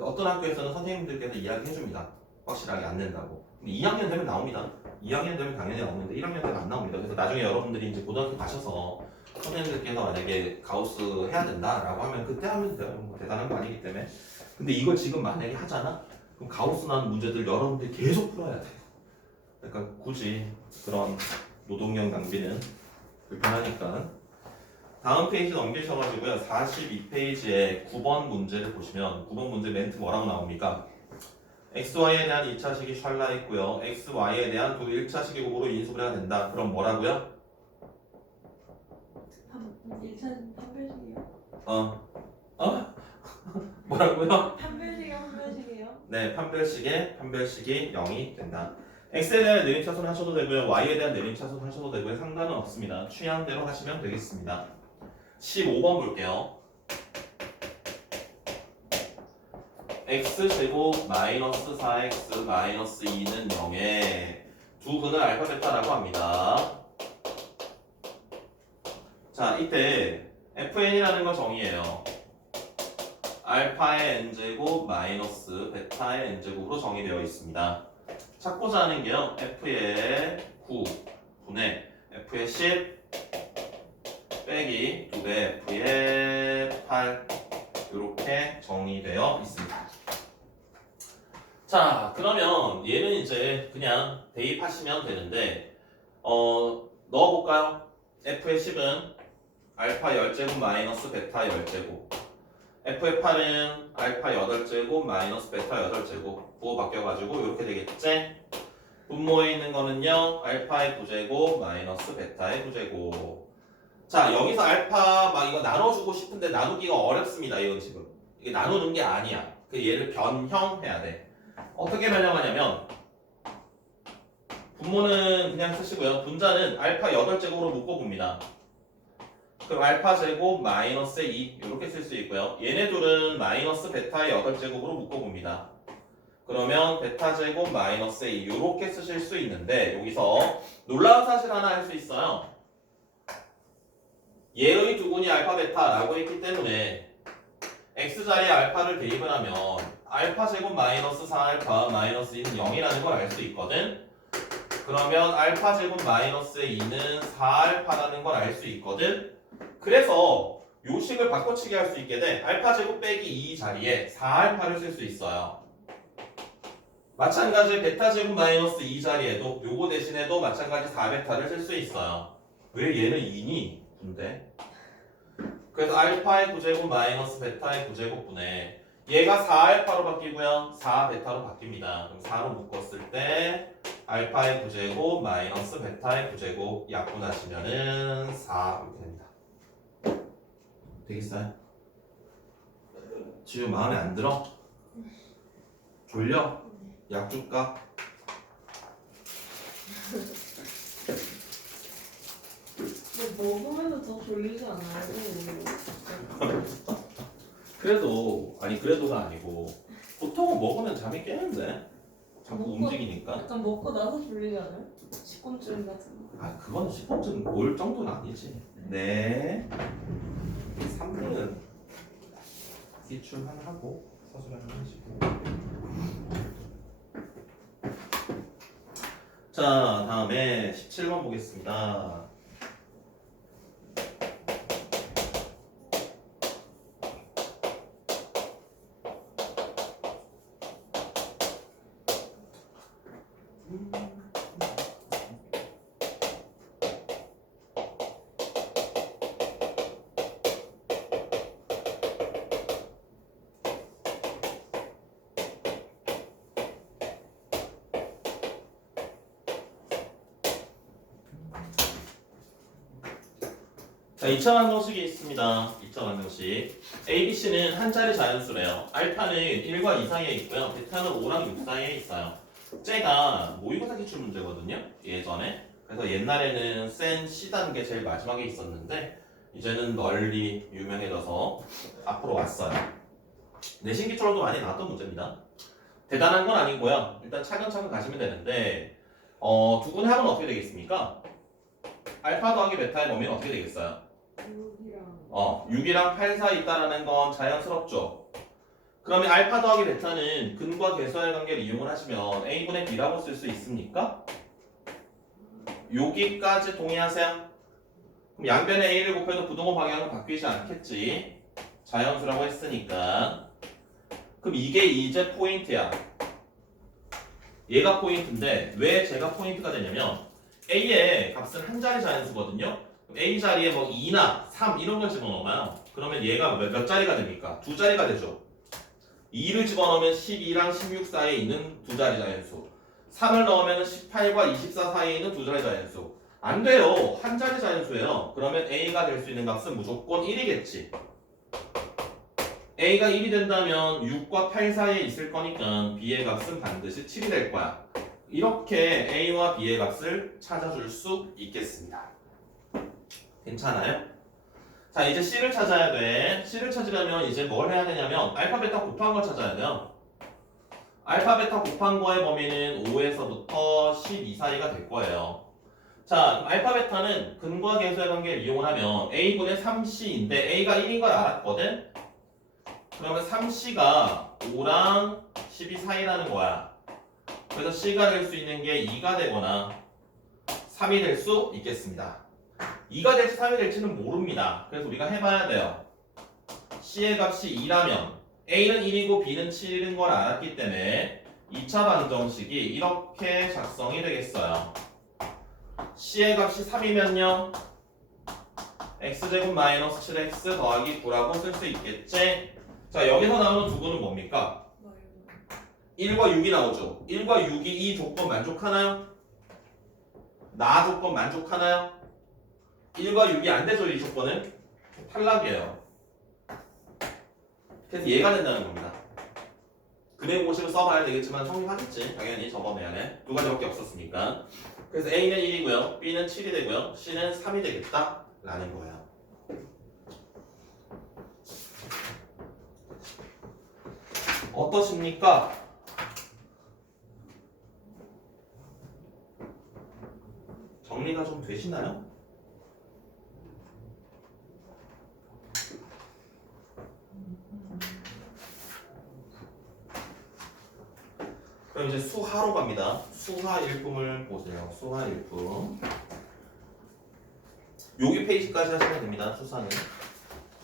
어떤 학교에서는 선생님들께서 이야기해줍니다. 확실하게 안 낸다고. 근데 2학년 되면 나옵니다. 2학년 되면 당연히 나오는데 1학년 때는 안 나옵니다. 그래서 나중에 여러분들이 이제 고등학교 가셔서 선생님들께서 만약에 가우스 해야 된다라고 하면 그때 하면 돼요. 뭐 대단한 거 아니기 때문에. 근데 이걸 지금 만약에 하잖아? 그럼 가우스 나는 문제들 여러분들이 계속 풀어야 돼. 그러니까 굳이 그런 노동력 낭비는 불편하니까. 다음 페이지 넘기셔가지고요. 42페이지에 9번 문제를 보시면 9번 문제 멘트 뭐라고 나옵니까? XY에 대한 2차식이 샬라 있고요. XY에 대한 두 1차식이 곡으로 인수분해가 된다. 그럼 뭐라고요? 1차 판별식이요? 뭐라고요? 판별식이요? 판별식이요? 네, 판별식이 0이 된다. X에 대한 내림차순 하셔도 되고요. Y에 대한 내림차순 하셔도 되고요. 상관은 없습니다. 취향대로 하시면 되겠습니다. 15번 볼게요. X제곱 마이너스 4X 마이너스 2는 0에 두 근을 알파 베타라고 합니다. 자, 이때 FN이라는 거 정의해요. 알파의 n제곱 마이너스 베타의 n제곱으로 정의되어 있습니다. 찾고자 하는 게요. F의 9 분의 F의 10 빼기 2배 F의 8 이렇게 정의되어 있습니다. 자, 그러면 얘는 이제 그냥 대입하시면 되는데 넣어볼까요? F의 10은 알파 10제곱 마이너스 베타 10제곱 F의 8은 알파 8제곱 마이너스 베타 8제곱 부호 바뀌어가지고 이렇게 되겠지? 분모에 있는 거는요 알파의 9제곱 마이너스 베타의 9제곱. 자, 여기서 알파 막 이거 나눠주고 싶은데 나누기가 어렵습니다. 이건 지금 이게 나누는 게 아니야. 그 얘를 변형해야 돼. 어떻게 변형하냐면 분모는 그냥 쓰시고요. 분자는 알파 8제곱으로 묶어봅니다. 그럼 알파 제곱 마이너스 2 이렇게 쓸 수 있고요. 얘네 둘은 마이너스 베타의 8제곱으로 묶어봅니다. 그러면 베타 제곱 마이너스 2 이렇게 쓰실 수 있는데 여기서 놀라운 사실 하나 할 수 있어요. 얘의 두분이 알파 베타라고 했기 때문에 x자리에 알파를 대입을 하면 알파 제곱 마이너스 4알파 마이너스 2는 0이라는 걸 알 수 있거든. 그러면 알파 제곱 마이너스 2는 4알파라는 걸 알 수 있거든. 그래서 요 식을 바꿔치기 할 수 있게 돼. 알파 제곱 빼기 2 자리에 4알파를 쓸 수 있어요. 마찬가지 베타 제곱 마이너스 2 자리에도 요거 대신에도 마찬가지 4베타를 쓸 수 있어요. 왜 얘는 2니? 근데 그래서 알파의 9제곱 마이너스 베타의 9제곱분에 얘가 4알파로 바뀌고요. 4베타로 바뀝니다. 그럼 4로 묶었을 때 알파의 9제곱 마이너스 베타의 9제곱 약분하시면은 4 이렇게 됩니다. 되겠어요? 지금 마음에 안 들어? 졸려? 약 줄까? 뭐 먹으면서 더 졸리지 않아요? 그래도 아니 그래도가 아니고 보통은 먹으면 잠이 깨는데 자꾸 먹고- 움직이니까. 약간 먹고 나서 졸리지 않아요? 식곤증 같은 거. 아 그건 10분쯤 올 정도는 아니지. 네. 3분은 기출 하나 하고 서술 하나 하시고. 자 다음에 17번 보겠습니다. 자, 2차 방정식이 있습니다. 2차 방정식. A, B, C는 한 자리 자연수래요. 알파는 1과 2 사이에 있고요. 베타는 5랑 6 사이에 있어요. 쟤가 모의고사 기출 문제거든요. 예전에. 그래서 옛날에는 센 C 단계 제일 마지막에 있었는데 이제는 널리 유명해져서 앞으로 왔어요. 내신 기출로도 많이 나왔던 문제입니다. 대단한 건 아니고요. 일단 차근차근 가시면 되는데 두 분의 합은 어떻게 되겠습니까? 알파 더하기 베타의 범위는 어떻게 되겠어요? 6이랑 8 사이 있다라는 건 자연스럽죠. 그러면 알파 더하기 베타는 근과 계수의 관계를 이용을 하시면 A분의 B라고 쓸 수 있습니까? 여기까지 동의하세요? 그럼 양변에 A를 곱해도 부동호 방향은 바뀌지 않겠지. 자연수라고 했으니까. 그럼 이게 이제 포인트야. 얘가 포인트인데 왜 제가 포인트가 되냐면 A의 값은 한 자리 자연수거든요. A 자리에 뭐 2나 3 이런 걸 집어넣어봐요. 그러면 얘가 몇 자리가 됩니까? 두 자리가 되죠. 2를 집어넣으면 12랑 16 사이에 있는 두 자리 자연수. 3을 넣으면 18과 24 사이에 있는 두 자리 자연수. 안 돼요. 한 자리 자연수예요. 그러면 A가 될 수 있는 값은 무조건 1이겠지. A가 1이 된다면 6과 8 사이에 있을 거니까 B의 값은 반드시 7이 될 거야. 이렇게 A와 B의 값을 찾아줄 수 있겠습니다. 괜찮아요? 자 이제 C를 찾아야 돼. C를 찾으려면 이제 뭘 해야 되냐면 알파 베타 곱한 걸 찾아야 돼요. 알파 베타 곱한 거의 범위는 5에서부터 12 사이가 될 거예요. 자 그럼 알파 베타는 근과 계수의 관계를 이용하면 A분의 3C인데 A가 1인 걸 알았거든? 그러면 3C가 5랑 12 사이라는 거야. 그래서 C가 될 수 있는 게 2가 되거나 3이 될 수 있겠습니다. 2가 될지 3이 될지는 모릅니다. 그래서 우리가 해봐야 돼요. C의 값이 2라면 A는 1이고 B는 7인 걸 알았기 때문에 2차 방정식이 이렇게 작성이 되겠어요. C의 값이 3이면요 x제곱 마이너스 7x 더하기 9라고 쓸 수 있겠지? 자 여기서 나오는 두구는 뭡니까? 1과 6이 나오죠. 1과 6이 이 조건 만족하나요? 나 조건 만족하나요? 1과 6이 안 되죠. 이 조건은 탈락이에요. 그래서 얘가 된다는 겁니다. 근해 공식을 써봐야 되겠지만 성립하겠지. 당연히 저번에 두 가지밖에 없었으니까. 그래서 A는 1이고요. B는 7이 되고요. C는 3이 되겠다. 라는 거예요. 어떠십니까? 정리가 좀 되시나요? 그럼 이제 수하로 갑니다. 수하 일품을 보세요. 수하 일품. 여기 페이지까지 하시면 됩니다. 수사는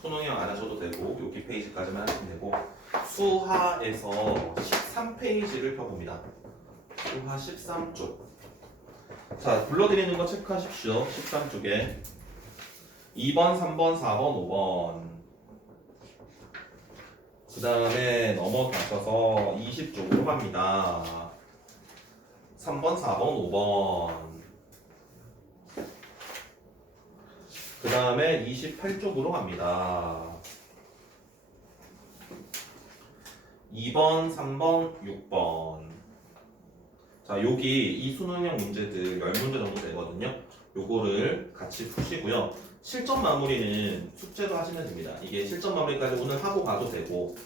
수능형 안 하셔도 되고 여기 페이지까지만 하시면 되고 수하에서 13페이지를 펴봅니다. 수하 13쪽. 자, 불러드리는 거 체크하십시오. 13쪽에 2번, 3번, 4번, 5번. 그 다음에 넘어가셔서 20쪽으로 갑니다. 3번, 4번, 5번. 그 다음에 28쪽으로 갑니다. 2번, 3번, 6번. 자, 여기 이 수능형 문제들 10문제 정도 되거든요. 요거를 같이 푸시고요. 실전 마무리는 숙제로 하시면 됩니다. 이게 실전 마무리까지 오늘 하고 가도 되고,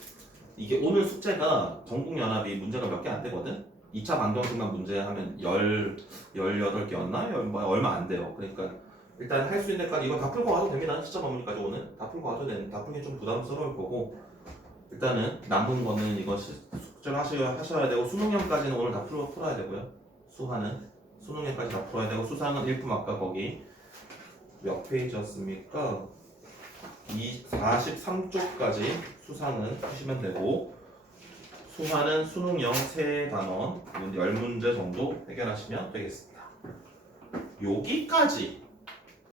이게 오늘 숙제가 전국연합이 문제가 몇 개 안 되거든? 2차 방정식만 문제 하면 18개였나? 얼마 안 돼요. 그러니까 일단 할 수 있는 데까지 이거 다 풀고 가도 됩니다. 실전 마무리까지 오늘 다 풀고 가도 되는, 다 풀기 좀 부담스러울 거고, 일단은 남은 거는 이거 숙제를 하셔야 되고, 수능형까지는 오늘 다 풀어야 되고요. 수하는 수능형까지 다 풀어야 되고, 수상은 1품 아까 거기 몇 페이지였습니까? 43쪽까지 수상은 푸시면 되고, 수하는 수능형 3단원 10문제 정도 해결하시면 되겠습니다. 여기까지